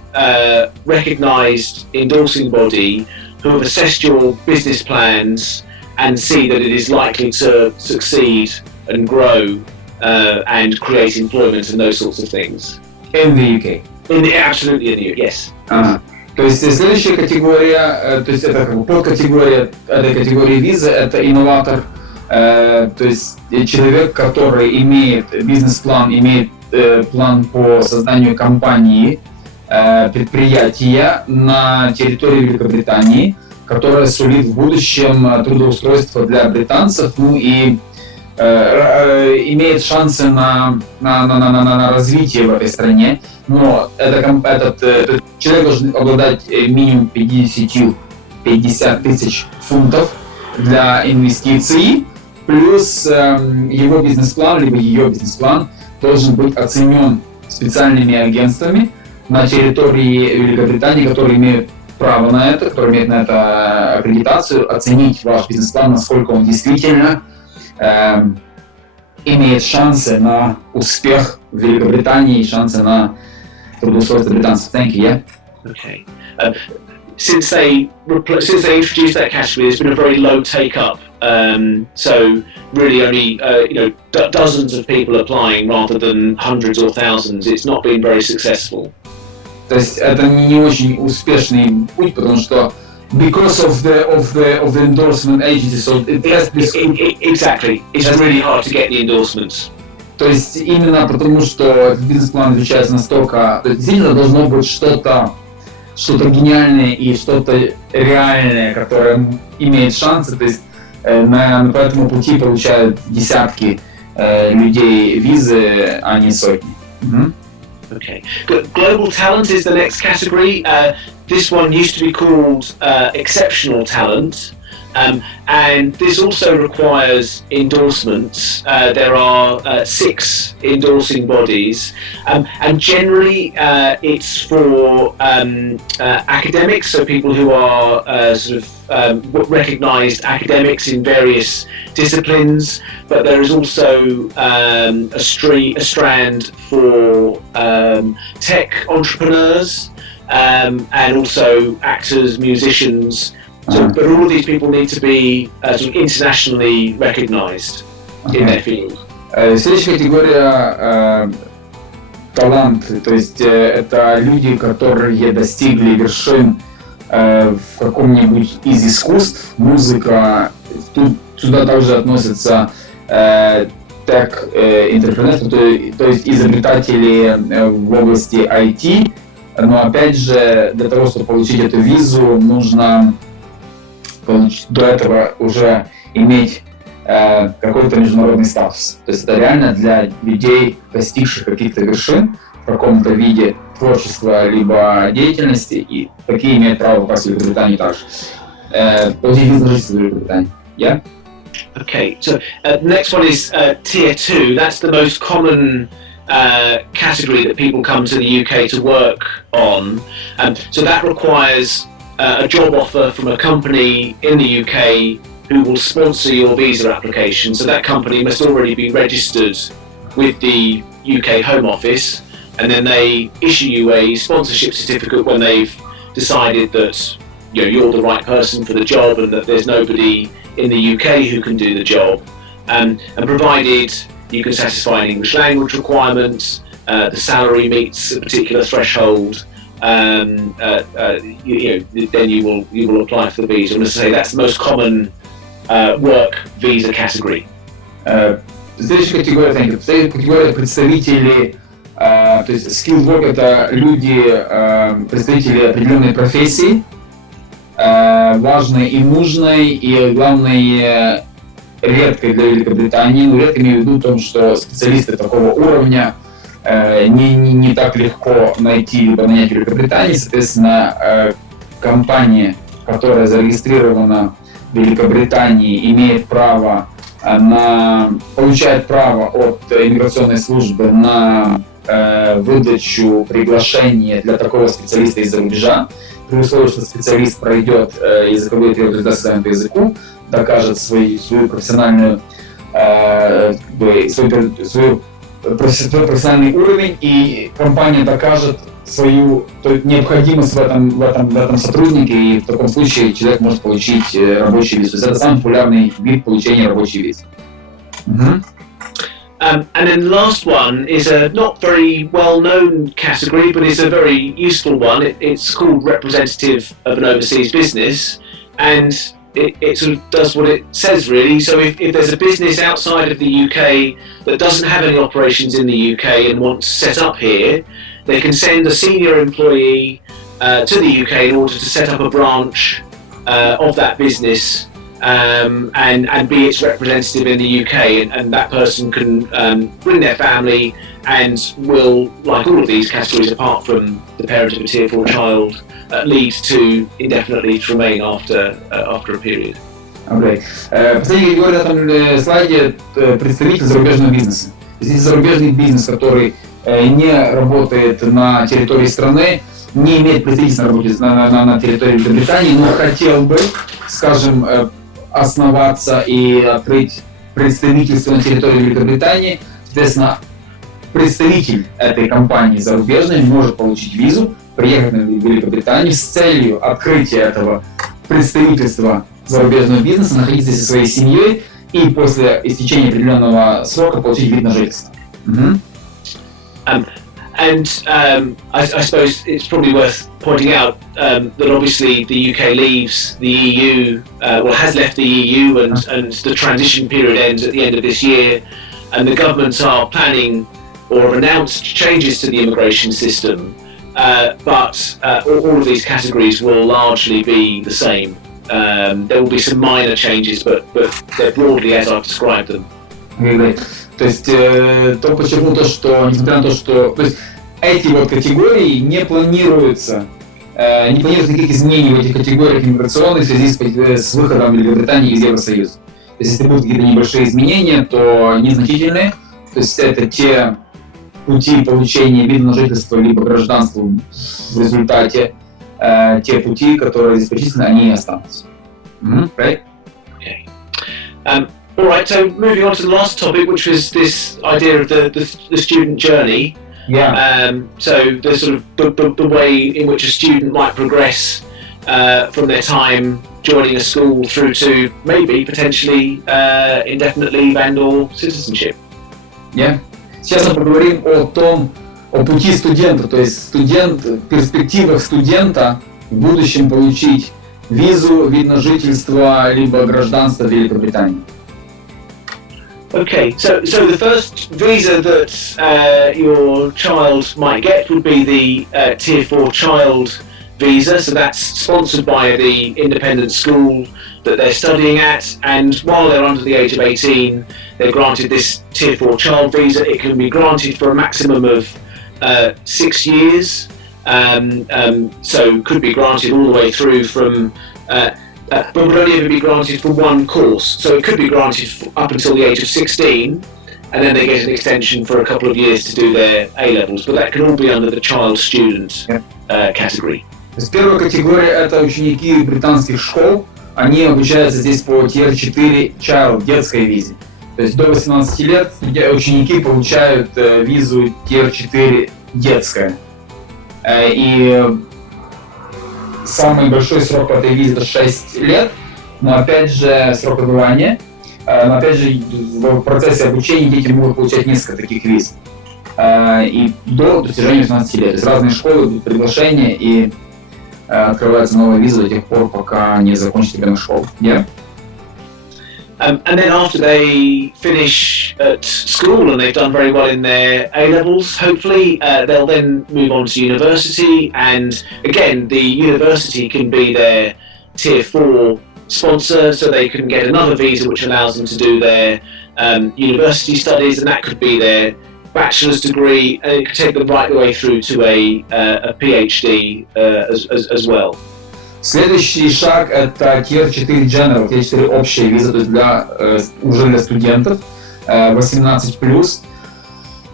recognised endorsing body who have assessed your business plans and see that it is likely to succeed and grow and create employment and those sorts of things. In the UK? Absolutely in the UK, yes. То есть следующая категория, то есть это как бы подкатегория этой категории визы, это инноватор, то есть человек, который имеет бизнес-план, имеет план по созданию компании, предприятия на территории Великобритании, которое сулит в будущем трудоустройство для британцев, ну и имеет шансы на развитие в этой стране, но этот человек должен обладать минимум 50 тысяч фунтов для инвестиций, плюс его бизнес-план, либо ее бизнес-план должен быть оценен специальными агентствами на территории Великобритании, которые имеют право на это, которые имеют на это аккредитацию, оценить ваш бизнес-план, насколько он действительно имеет шансы на успех в Великобритании и шансы на трудоустройство британцев. Thank you, yeah? Okay. Since they introduced that category, there's been a very low take-up. So really only dozens of people applying rather than hundreds or thousands. It's not been very successful. То есть это не очень успешный путь, потому что because of the endorsement agency, so it has this... Exactly. It's really hard to get the endorsements. То есть именно потому, что бизнес-план изучается настолько... То есть действительно должно быть что-то гениальное и что-то реальное, которое имеет шансы. То есть по этому пути получают десятки людей визы, а не сотни. Okay. Global talent is the next category. This one used to be called exceptional talent. And this also requires endorsements. There are 6 endorsing bodies, and generally it's for academics, so people who are recognised academics in various disciplines. But there is also a strand for tech entrepreneurs, and also actors, musicians. So, but all of these people need to be internationally recognized in their field. Следующая категория талант, то есть это люди, которые достигли вершин в каком-нибудь из искусств, музыка. Сюда также относятся tech-интерпренеры, то есть изобретатели в области IT. Но опять же, для того, чтобы получить эту визу, нужно до этого уже иметь какой-то международный статус. То есть это реально для людей, достигших каких-то вершин в каком-то виде творчества либо деятельности, и такие имеют право попасть в Великобританию также. Получить визу на жительство в Великобритании. Yeah? Okay, so the next one is Tier 2. That's the most common category that people come to the UK to work on. So that requires a job offer from a company in the UK who will sponsor your visa application. So that company must already be registered with the UK Home Office, and then they issue you a sponsorship certificate when they've decided that you're the right person for the job and that there's nobody in the UK who can do the job. And provided you can satisfy an English language requirement, the salary meets a particular threshold, then you will apply for the visa. And as I say, that's the most common work visa category. Следующая категория представителей, то есть skilled work — это люди, представители определенной профессии, важной и нужной, и главное, редкой для Великобритании. Но редко имею в виду в том, что специалисты такого уровня не так легко найти либо нанять в Великобритании. Соответственно, компания, которая зарегистрирована в Великобритании, имеет право получает право от иммиграционной службы на выдачу приглашения для такого специалиста из-за рубежа, при условии, что специалист пройдет языковые требования по языку, докажет свой профессиональный уровень, и компания докажет свою необходимость в этом сотруднике, и в таком случае человек может получить рабочий визу. Это самый популярный вид получения рабочей визы. And then the last one is a not very well-known category, but it's a very useful one. It's called representative of an overseas business, and it sort of does what it says, really. So if there's a business outside of the UK that doesn't have any operations in the UK and wants to set up here, they can send a senior employee to the UK in order to set up a branch of that business and be its representative in the UK, and that person can bring their family and will, like all of these categories apart from the parent of a Tier 4 child, lead to indefinite leave to remain after a period. Okay. Последняя категория на этом слайде — представитель зарубежного бизнеса. Здесь зарубежный бизнес, который не работает на территории страны, не имеет представительства на территории Великобритании, но хотел бы, скажем, основаться и открыть представительство на территории Великобритании. Соответственно, представитель этой компании зарубежной может получить визу, приехать в Великобританию с целью открытия этого представительства зарубежного бизнеса, находиться здесь со своей семьей и после истечения определенного срока получить вид на жительство. I suppose it's probably worth pointing out that obviously the UK leaves the EU, has left the EU, and the transition period ends at the end of this year, and the governments are planning or have announced changes to the immigration system, but all of these categories will largely be the same. There will be some minor changes, but they're broadly as I've described them. Okay, great. То есть, то подчеркну то, что, несмотря на то, что... То есть, эти вот категории не планируется никаких изменений в этих категориях иммиграционных в связи с выходом Великобритании из Евросоюза. То есть, если будут какие-то небольшие изменения, то незначительные. То есть, это те пути получения вида на жительство либо гражданства в результате, те пути, которые здесь перечислены, они и останутся. Right? Okay. All right, so moving on to the last topic, which was this idea of the student journey. Yeah. So the sort of the way in which a student might progress from their time joining a school through to maybe potentially indefinite leave and or citizenship. Yeah. Сейчас мы поговорим о пути студента, то есть перспективах студента в будущем получить визу, вид на жительство, либо гражданство в Великобритании. Okay, so the first visa that your child might get would be the Tier 4 child visa, so that's sponsored by the independent school that they're studying at, and while they're under the age of 18, they're granted this Tier 4 child visa. It can be granted for a maximum of 6 years, so could be granted all the way through from but would only ever be granted for one course. So it could be granted up until the age of 16, and then they get an extension for a couple of years to do their A-levels. But that can all be under the child student category. То есть первая категория – это ученики британских школ. Они обучаются здесь по Tier 4 Child, детской визе. То есть до 18 лет ученики получают визу Tier 4 детская. И самый большой срок по этой визе – это 6 лет, но опять же срок пребывания. Но опять же в процессе обучения дети могут получать несколько таких виз. И до достижения 18 лет. То есть разные школы будут приглашения и открывается новая виза до тех пор, пока не закончится ребенок школу. Yeah? And then after they finish at school and they've done very well in their A-levels, hopefully they'll then move on to university, and again the university can be their Tier 4 sponsor, so they can get another visa which allows them to do their university studies, and that could be their bachelor's degree, and it could take them right the way through to a PhD as well. Следующий шаг – это Tier 4 General, Tier 4 общая виза, то есть уже для студентов 18+.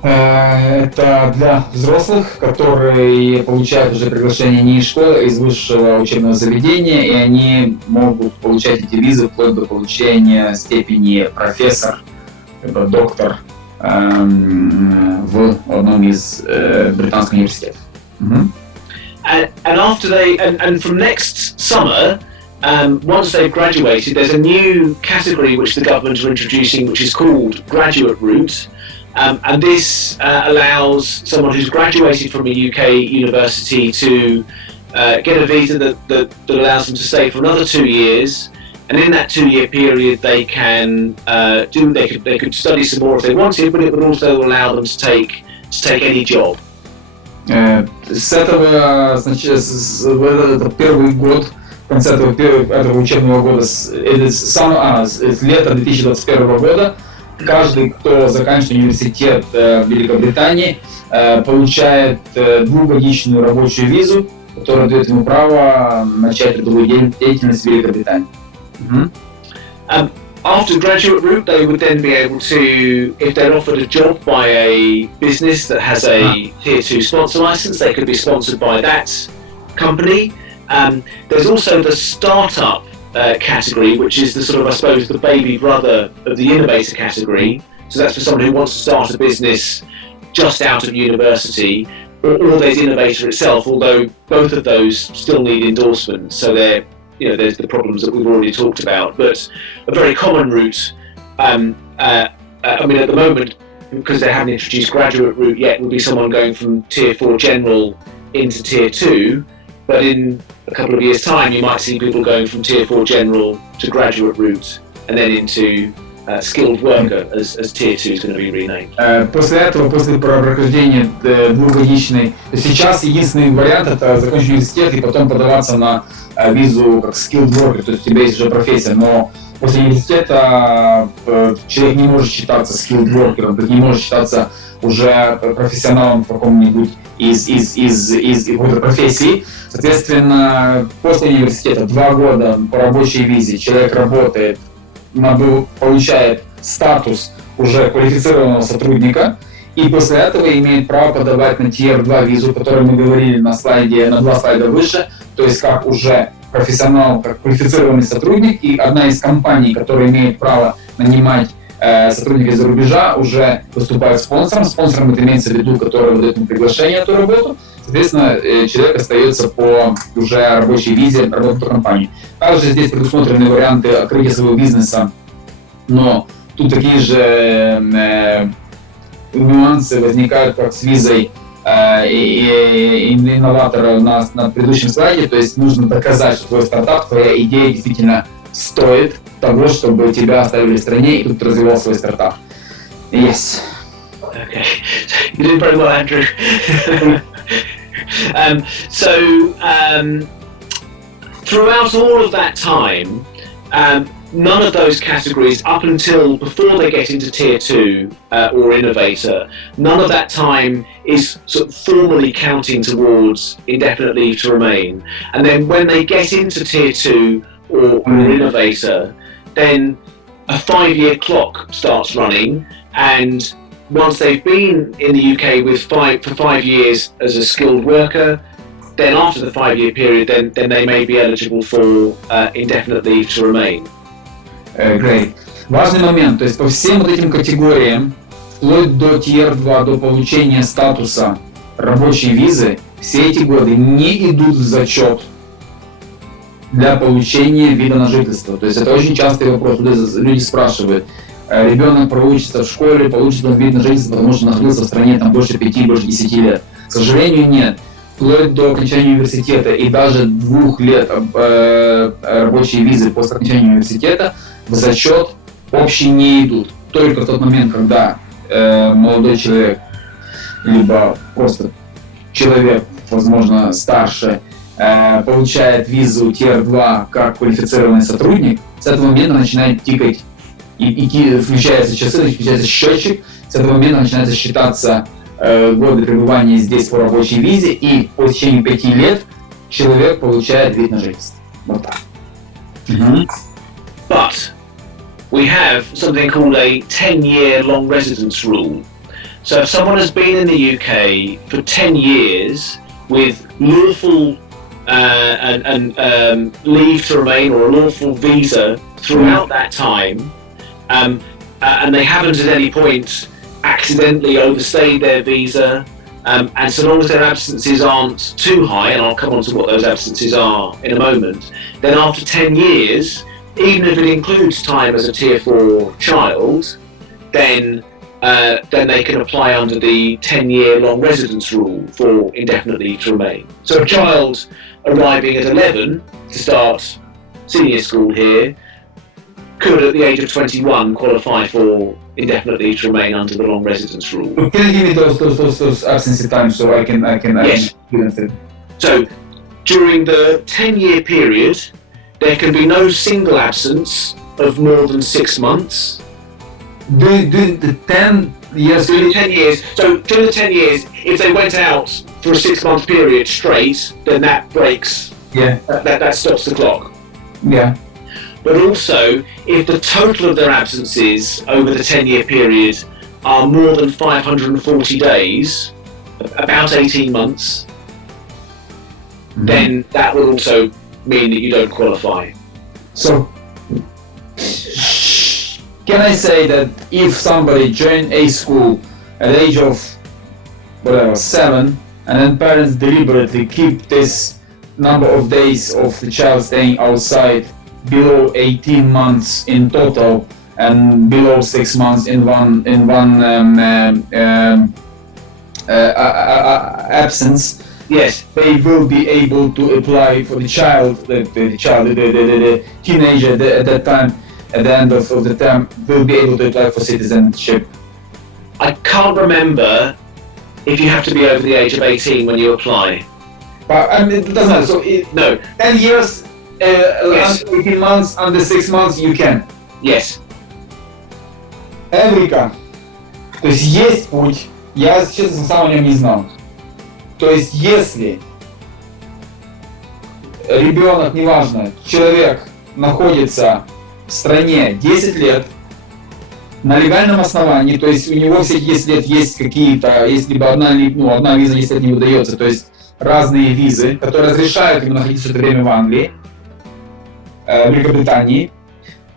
Это для взрослых, которые получают уже приглашение не из школы, а из высшего учебного заведения, и они могут получать эти визы вплоть до получения степени профессор, либо доктор в одном из британских университетов. And after and from next summer, once they've graduated, there's a new category which the government are introducing, which is called graduate route, and this allows someone who's graduated from a UK university to get a visa that allows them to stay for another 2 years, and in that 2-year period they can they could study some more if they wanted, but it would also allow them to take any job. С этого, значит, это первый год, в конце этого учебного года, с лета 2021 года, каждый, кто заканчивает университет в Великобритании, получает двухгодичную рабочую визу, которая дает ему право начать трудовую деятельность в Великобритании. After graduate route, they would then be able to, if they're offered a job by a business that has a Tier 2 sponsor license, they could be sponsored by that company. There's also the startup category, which is the sort of, I suppose, the baby brother of the innovator category. So that's for someone who wants to start a business just out of university, or there's innovator itself, although both of those still need endorsement. So there's the problems that we've already talked about, but a very common route, I mean at the moment, because they haven't introduced graduate route yet, will be someone going from Tier 4 General into Tier 2, but in a couple of years' time you might see people going from Tier 4 General to graduate route and then into skilled worker, as Tier 2 is going to be renamed. После этого, после прохождения двухгодичной, сейчас единственный вариант это закончить университет и потом подаваться на визу как skilled worker, то есть у тебя есть уже профессия, но после университета человек не может считаться skilled worker, не может считаться уже профессионалом в каком-нибудь из какой-то профессии. Соответственно, после университета 2 года по рабочей визе человек работает, получает статус уже квалифицированного сотрудника, и после этого имеет право подавать на Tier 2 визу, о которой мы говорили на 2 слайда выше, то есть как уже профессионал, как квалифицированный сотрудник, и одна из компаний, которая имеет право нанимать сотрудники из-за рубежа, уже выступает спонсором. Спонсором это имеется в виду, который выдает ему приглашение на эту работу. Соответственно, человек остается по уже рабочей визе работать в компании. Также здесь предусмотрены варианты открытия своего бизнеса, но тут такие же нюансы возникают, как с визой инноватора на предыдущем слайде. То есть нужно доказать, что твой стартап, твоя идея действительно стоит того, чтобы тебя оставили в стране и тут развивал свой стартап. Yes. Okay, you did very well, Andrew. Throughout all of that time, none of those categories, up until before they get into Tier 2 or Innovator, none of that time is sort of formally counting towards indefinite leave to remain. And then when they get into Tier 2 or Innovator, then a 5-year clock starts running, and once they've been in the UK for 5 years as a skilled worker, then after the 5-year period, then they may be eligible for indefinite leave to remain. Great. Важный момент, то есть по всем вот этим категориям, вплоть до Tier 2, до получения статуса рабочей визы, все эти годы не идут в зачет для получения вида на жительство. То есть это очень частый вопрос. Люди спрашивают, ребенок проучится в школе, получит он вид на жительство, потому что находился в стране там больше 5, больше 10 лет. К сожалению, нет. Вплоть до окончания университета и даже 2 лет рабочей визы после окончания университета в зачет общий не идут. Только в тот момент, когда молодой человек, либо просто человек, возможно, старше, получает визу Tier 2 как квалифицированный сотрудник, с этого момента начинает тикать, и включаются часы, включается счетчик, с этого момента начинается считаться годы пребывания здесь по рабочей визе, и по течение 5 лет человек получает вид на жительство. Вот так. But we have something called a 10-year long residence rule. So if someone has been in the UK for 10 years with lawful leave to remain or a lawful visa throughout that time, and they haven't at any point accidentally overstayed their visa, and so long as their absences aren't too high, and I'll come on to what those absences are in a moment, then after 10 years, even if it includes time as a Tier 4 child, then they can apply under the 10-year long residence rule for indefinite leave to remain. So a child arriving at 11 to start senior school here could, at the age of 21, qualify for indefinite leave to remain under the long residence rule. Can you give me those absence times so I can Yes. So during the 10-year period, there can be no single absence of more than 6 months. During the 10 years. During the 10 years. So during the 10 years, if they went out for a 6-month period straight, then that breaks. Yeah. That stops the clock. Yeah. But also, if the total of their absences over the 10-year period are more than 540 days, about 18 months, then that will also mean that you don't qualify. So, can I say that if somebody joined a school at the age of, 7, and then parents deliberately keep this number of days of the child staying outside below 18 months in total and below 6 months in one absence, Yes. they will be able to apply for the teenager at that time, at the end of the term, will be able to apply for citizenship. I can't remember if you have to be over the age of 18 when you apply. But I mean, it doesn't matter. So No. 10 years, Yes. under 18 months, under 6 months you can. Yes. Эврика. То есть есть путь. Я, честно, сам о нем не знал. То есть если ребенок, неважно, человек находится в стране 10 лет на легальном основании, то есть у него все 10 лет есть какие-то, есть либо одна виза, 10 лет не выдается, то есть разные визы, которые разрешают ему находиться это время в Англии, в Великобритании.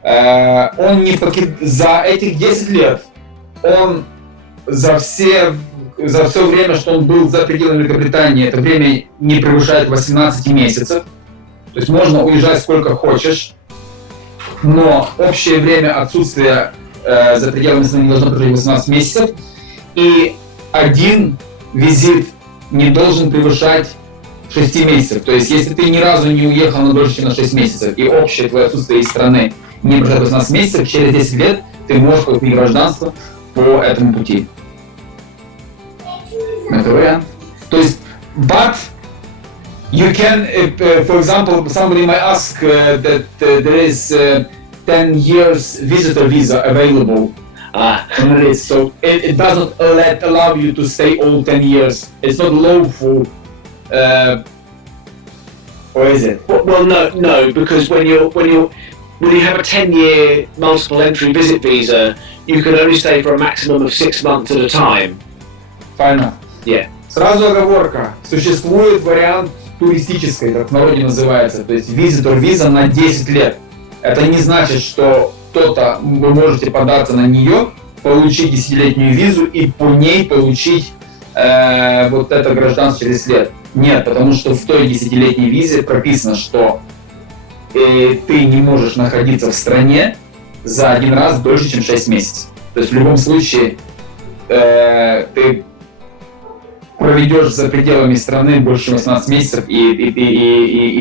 Он не за этих 10 лет, он за все время, что он был за пределами Великобритании, это время не превышает 18 месяцев. То есть можно уезжать сколько хочешь, но общее время отсутствия за пределами страны не должно превышать 18 месяцев. И один визит не должен превышать 6 месяцев. То есть если ты ни разу не уехал на дольше, чем на 6 месяцев, и общее твое отсутствие из страны не превышает 18 месяцев, через 10 лет ты можешь получить гражданство по этому пути. Это вариант. То есть, but you can, for example, somebody might ask that there is 10 years visitor visa available on the list. So it doesn't allow you to stay all 10 years. It's not lawful. Or is it? Well, no, because when you have a 10-year multiple entry visit visa, you can only stay for a maximum of 6 months at a time. Fair enough. Yeah. Сразу оговорка. Существует вариант туристической, как в народе называется, то есть visitor виза на 10 лет. Это не значит, что вы можете податься на нее, получить 10-летнюю визу и по ней получить вот это гражданство через лет. Нет, потому что в той 10-летней визе прописано, что ты не можешь находиться в стране за один раз дольше, чем 6 месяцев. То есть в любом случае ты проведешь за пределами страны больше, чем 18 месяцев, и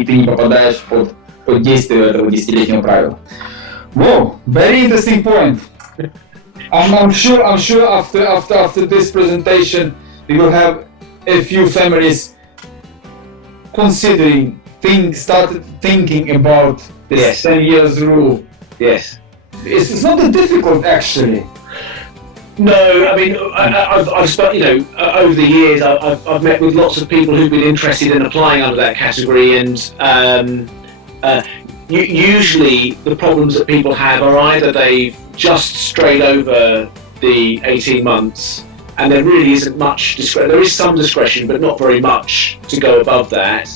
ты не попадаешь под действие этого 10-летнего правила. Wow, very interesting point. I'm sure after this presentation we will have a few families started thinking about this 10 years rule. Yes. It's not that difficult actually. No, I mean, I've over the years, I've met with lots of people who've been interested in applying under that category, and usually the problems that people have are either they've just strayed over the 18 months, and there really isn't much discretion. There is some discretion, but not very much to go above that.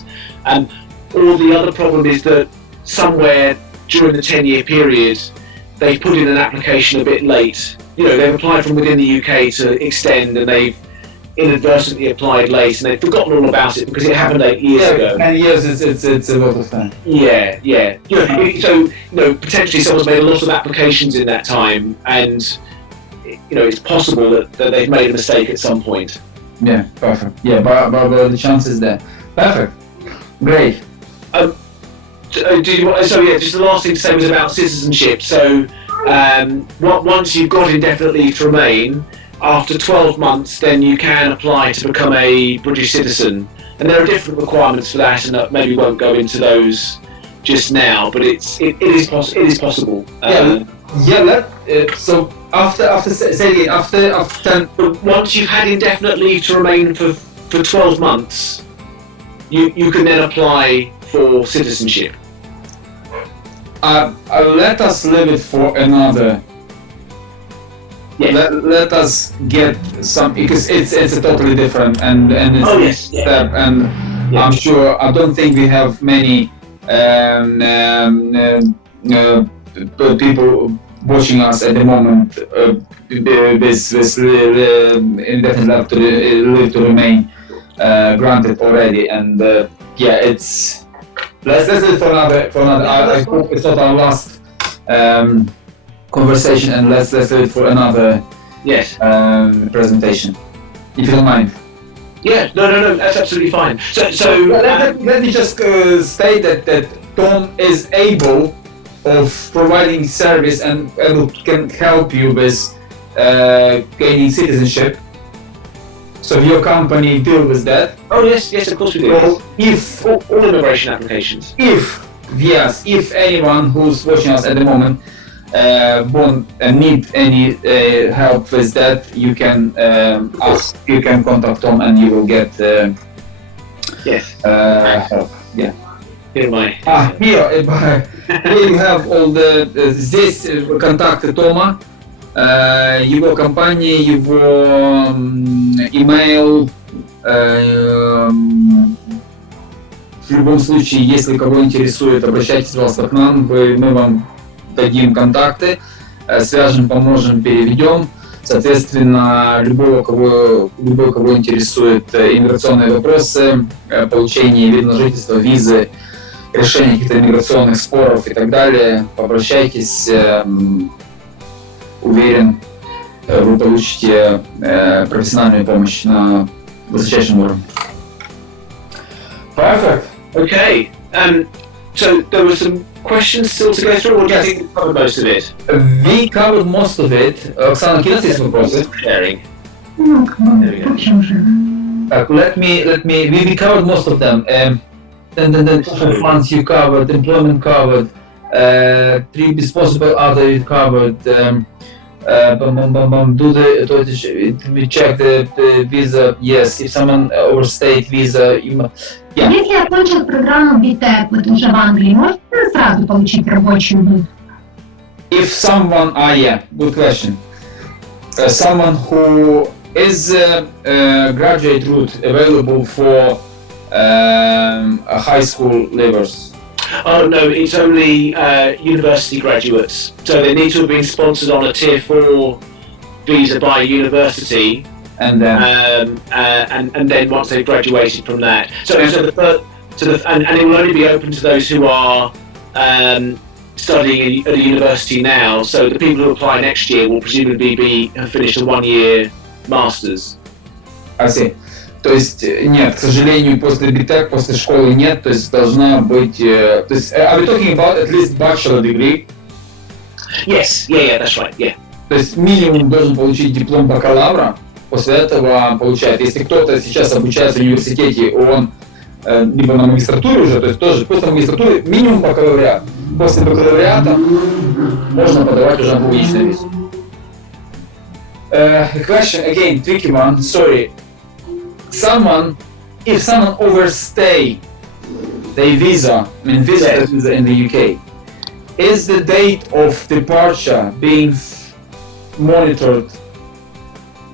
Or the other problem is that somewhere during the 10-year period, they've put in an application a bit late. You know, they've applied from within the UK to extend, and they've inadvertently applied late, and they've forgotten all about it because it happened 8 years ago. 10 years, it's a lot of time. Yeah. So, potentially someone's made a lot of applications in that time, and it's possible that they've made a mistake at some point. Yeah, perfect. Yeah, but the chance is there. Perfect. Great. Just the last thing to say was about citizenship. So, once you've got indefinite leave to remain, after 12 months, then you can apply to become a British citizen. And there are different requirements for that, and maybe won't go into those just now. But it is possible. So after once you've had indefinite leave to remain for 12 months, you can then apply for citizenship. Let us leave it for another. Yeah. Let us get some, because it's a totally different and it's a step, and I'm sure I don't think we have many people watching us at the moment with indefinite leave to remain granted already, and it's let's do it for another. I hope it's not our last conversation, and let's do it for another presentation, if you don't mind. Yeah, no, that's absolutely fine. So let me just state that Tom is able of providing service and can help you with gaining citizenship. So your company deal with that. Oh yes, of course we do. So if all immigration applications. If Yes, if anyone who's watching us at the moment need any help with that, you can ask. You can contact Tom, and you will get Yes. help. Yeah. Here am I. Here you have all the здесь контакты Тома, его компании, его email. В любом случае, если кого интересует, обращайтесь, пожалуйста, к нам, мы вам дадим контакты, свяжем, поможем, переведем. Соответственно, любой, кого интересуют иммиграционные вопросы, получение вида на жительство, визы, решение каких-то иммиграционных споров и так далее, обращайтесь, уверен, вы получите профессиональную помощь на высочайшем уровне. Perfect. Okay. So there were some questions still to go through, or do you think we covered most of it? We covered most of it. Оксана, какие у нас есть вопросы? Sharing. Ну, как бы, в общем же. We covered most of them. Then social funds you covered, employment covered, three disposable other you covered. We check the visa. Yes, if someone overstayed visa, yeah. Если окончил программу БТЭК, вот уже в Англии, может сразу получить рабочую визу? If someone, yeah, good question. Someone who is a graduate route available for high school leavers. Oh no, it's only university graduates. So they need to have been sponsored on a Tier 4 visa by a university, And then and then once they've graduated from that. And it will only be open to those who are studying at a university now. So the people who apply next year will presumably have finished a 1-year masters. I see. То есть нет, к сожалению, после БТЭК, после школы нет, то есть должна быть, то есть, are we talking about at least bachelor degree? Yes, yeah, that's right, yeah. То есть минимум должен получить диплом бакалавра, после этого получает. Если кто-то сейчас обучается в университете, он либо на магистратуре уже, то есть тоже после магистратуры минимум бакалавриат. После бакалавриата можно подавать уже аналогичную визу. Question again, tricky one, sorry. If someone overstay their visa, visa in the UK, is the date of departure being monitored,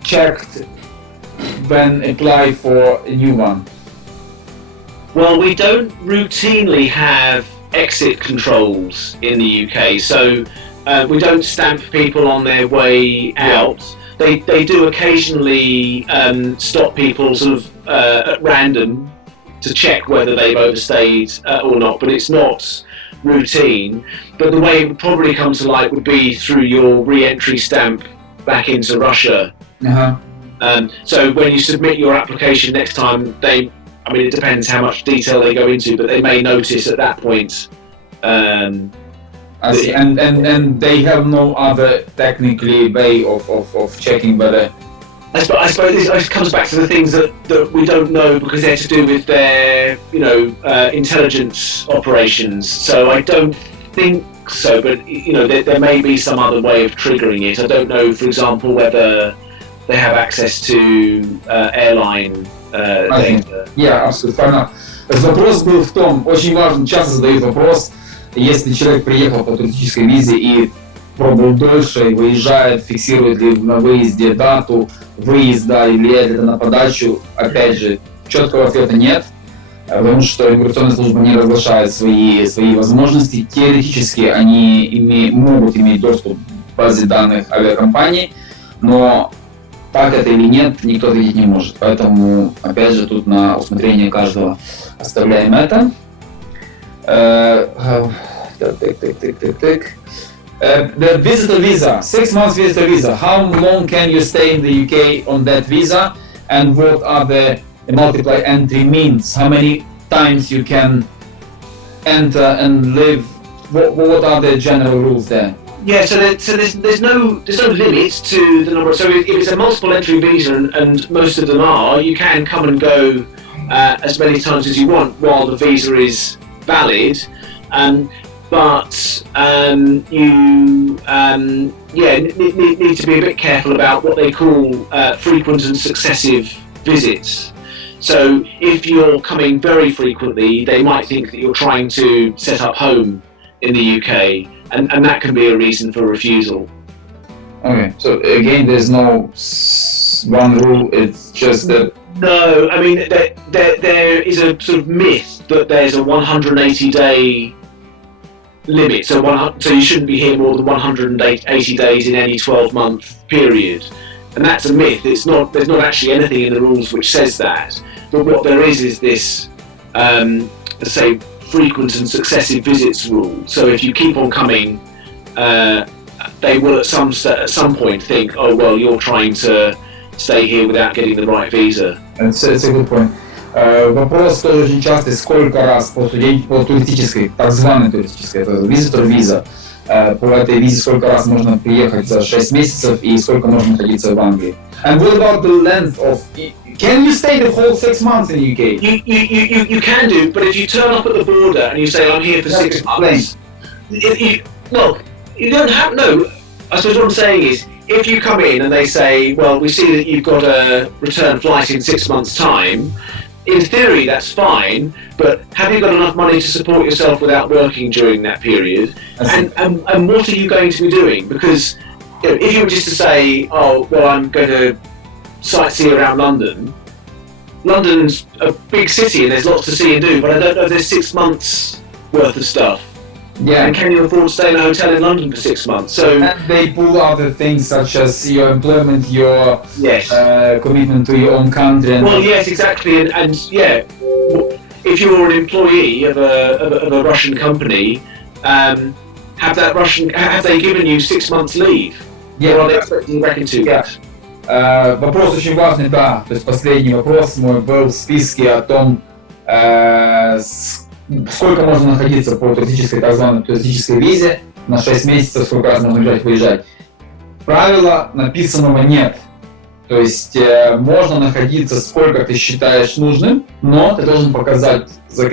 checked when apply for a new one? Well, we don't routinely have exit controls in the UK, so we don't stamp people on their way out. They do occasionally stop people sort of at random to check whether they've overstayed or not, but it's not routine. But the way it would probably come to light would be through your re-entry stamp back into Russia. So when you submit your application next time, it depends how much detail they go into, but they may notice at that point. I see. And they have no other technically way of checking whether. I suppose this comes back to the things that we don't know because they're to do with their intelligence operations. So I don't think so, but there may be some other way of triggering it. I don't know, for example, whether they have access to airline data. Yeah, абсолютно. Вопрос был в том, очень важно, часто задают вопрос, если человек приехал по туристической визе и пробыл дольше, выезжает, фиксирует ли на выезде дату выезда и влияет это на подачу, опять же, четкого ответа нет, потому что иммиграционная служба не разглашает свои возможности. Теоретически они могут иметь доступ к базе данных авиакомпаний, но так это или нет, никто ответить не может. Поэтому, опять же, тут на усмотрение каждого оставляем это. The visitor visa, 6 months visitor visa. How long can you stay in the UK on that visa, and what are the multiply entry means? How many times you can enter and live? What are the general rules there? Yeah, so there's no limit to the number. So if it's a multiple entry visa, and most of them are, you can come and go as many times as you want while the visa is valid. But you need to be a bit careful about what they call frequent and successive visits. So if you're coming very frequently, they might think that you're trying to set up home in the UK, and that can be a reason for refusal. Okay, so again, there's no one rule, it's just that... No, I mean, there is a sort of myth that there's a 180-day limit, so you shouldn't be here more than 180 days in any 12-month period. And that's a myth. There's not actually anything in the rules which says that. But what there is this, let's say, frequent and successive visits rule. So if you keep on coming, they will at some point think, oh well, you're trying to stay here without getting the right visa. It's a good point. Вопрос тоже очень частый, сколько раз по туристической, так званой туристической, это visitor visa, по этой визе сколько раз можно приехать за 6 месяцев и сколько можно находиться в Англии. And what about the length of... Can you stay the whole 6 months in the UK? You can do, but if you turn up at the border and you say, I'm here for 6 months, you don't have... No, I suppose what I'm saying is, if you come in and they say, well, we see that you've got a return flight in 6 months' time, in theory that's fine, but have you got enough money to support yourself without working during that period? And what are you going to be doing? Because if you were just to say, oh, well, I'm going to sightsee around London, London's a big city and there's lots to see and do, but I don't know if there's 6 months worth of stuff. Yeah. And can you afford to stay in a hotel in London for 6 months? So and they pull other things such as your employment, your commitment to your own country. And well, yes, exactly, and yeah, if you're an employee of a Russian company, have they given you 6 months leave? Yeah. Or are they expecting you back in 2 weeks? Вопрос очень важный, да. То есть последний вопрос мой был в списке о том, сколько можно находиться по туристической, так званой туристической визе на 6 месяцев, сколько раз можно выезжать. Правила написанного нет. То есть можно находиться сколько ты считаешь нужным, но ты должен показать, за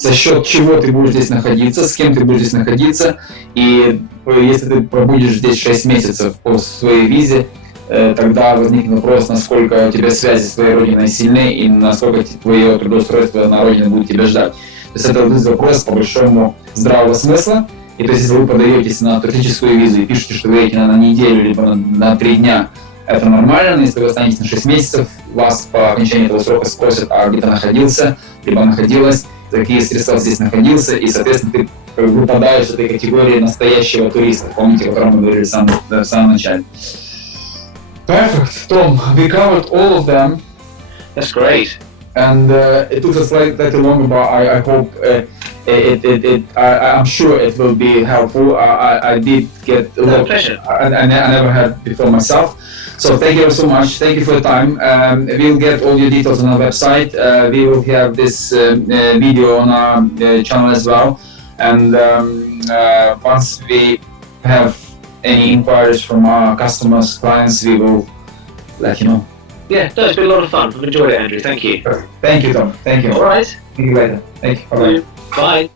за счет чего ты будешь здесь находиться, с кем ты будешь здесь находиться. И если ты пробудешь здесь 6 месяцев по своей визе, тогда возникнет вопрос, насколько у тебя связи с твоей родиной сильны и насколько твое трудоустройство на родине будет тебя ждать. То есть это вопрос по большому здравого смысла. И то есть если вы подаетесь на туристическую визу и пишете, что вы едете на неделю либо на 3 дня, это нормально, но если вы останетесь на 6 месяцев, вас по окончании этого срока спросят, а где ты находился, либо находилась, за какие средства здесь находился, и, соответственно, ты выпадаешь из этой категории настоящего туриста, помните, о котором мы говорили в самом начале. Perfect, Tom. We covered all of them. That's great. And it took us slightly longer, but I hope I'm sure it will be helpful. I did get a lot. Pleasure. I never had before myself. So thank you so much. Thank you for your time. We'll get all your details on our website. We will have this video on our channel as well. And once we have any inquiries from our customers, clients, we will let you know. Yeah, no, it's been a lot of fun. I've enjoyed it, Andrew. Thank you. Thank you, Tom. Thank you. All right. See you later. Thank you. Bye-bye. Bye.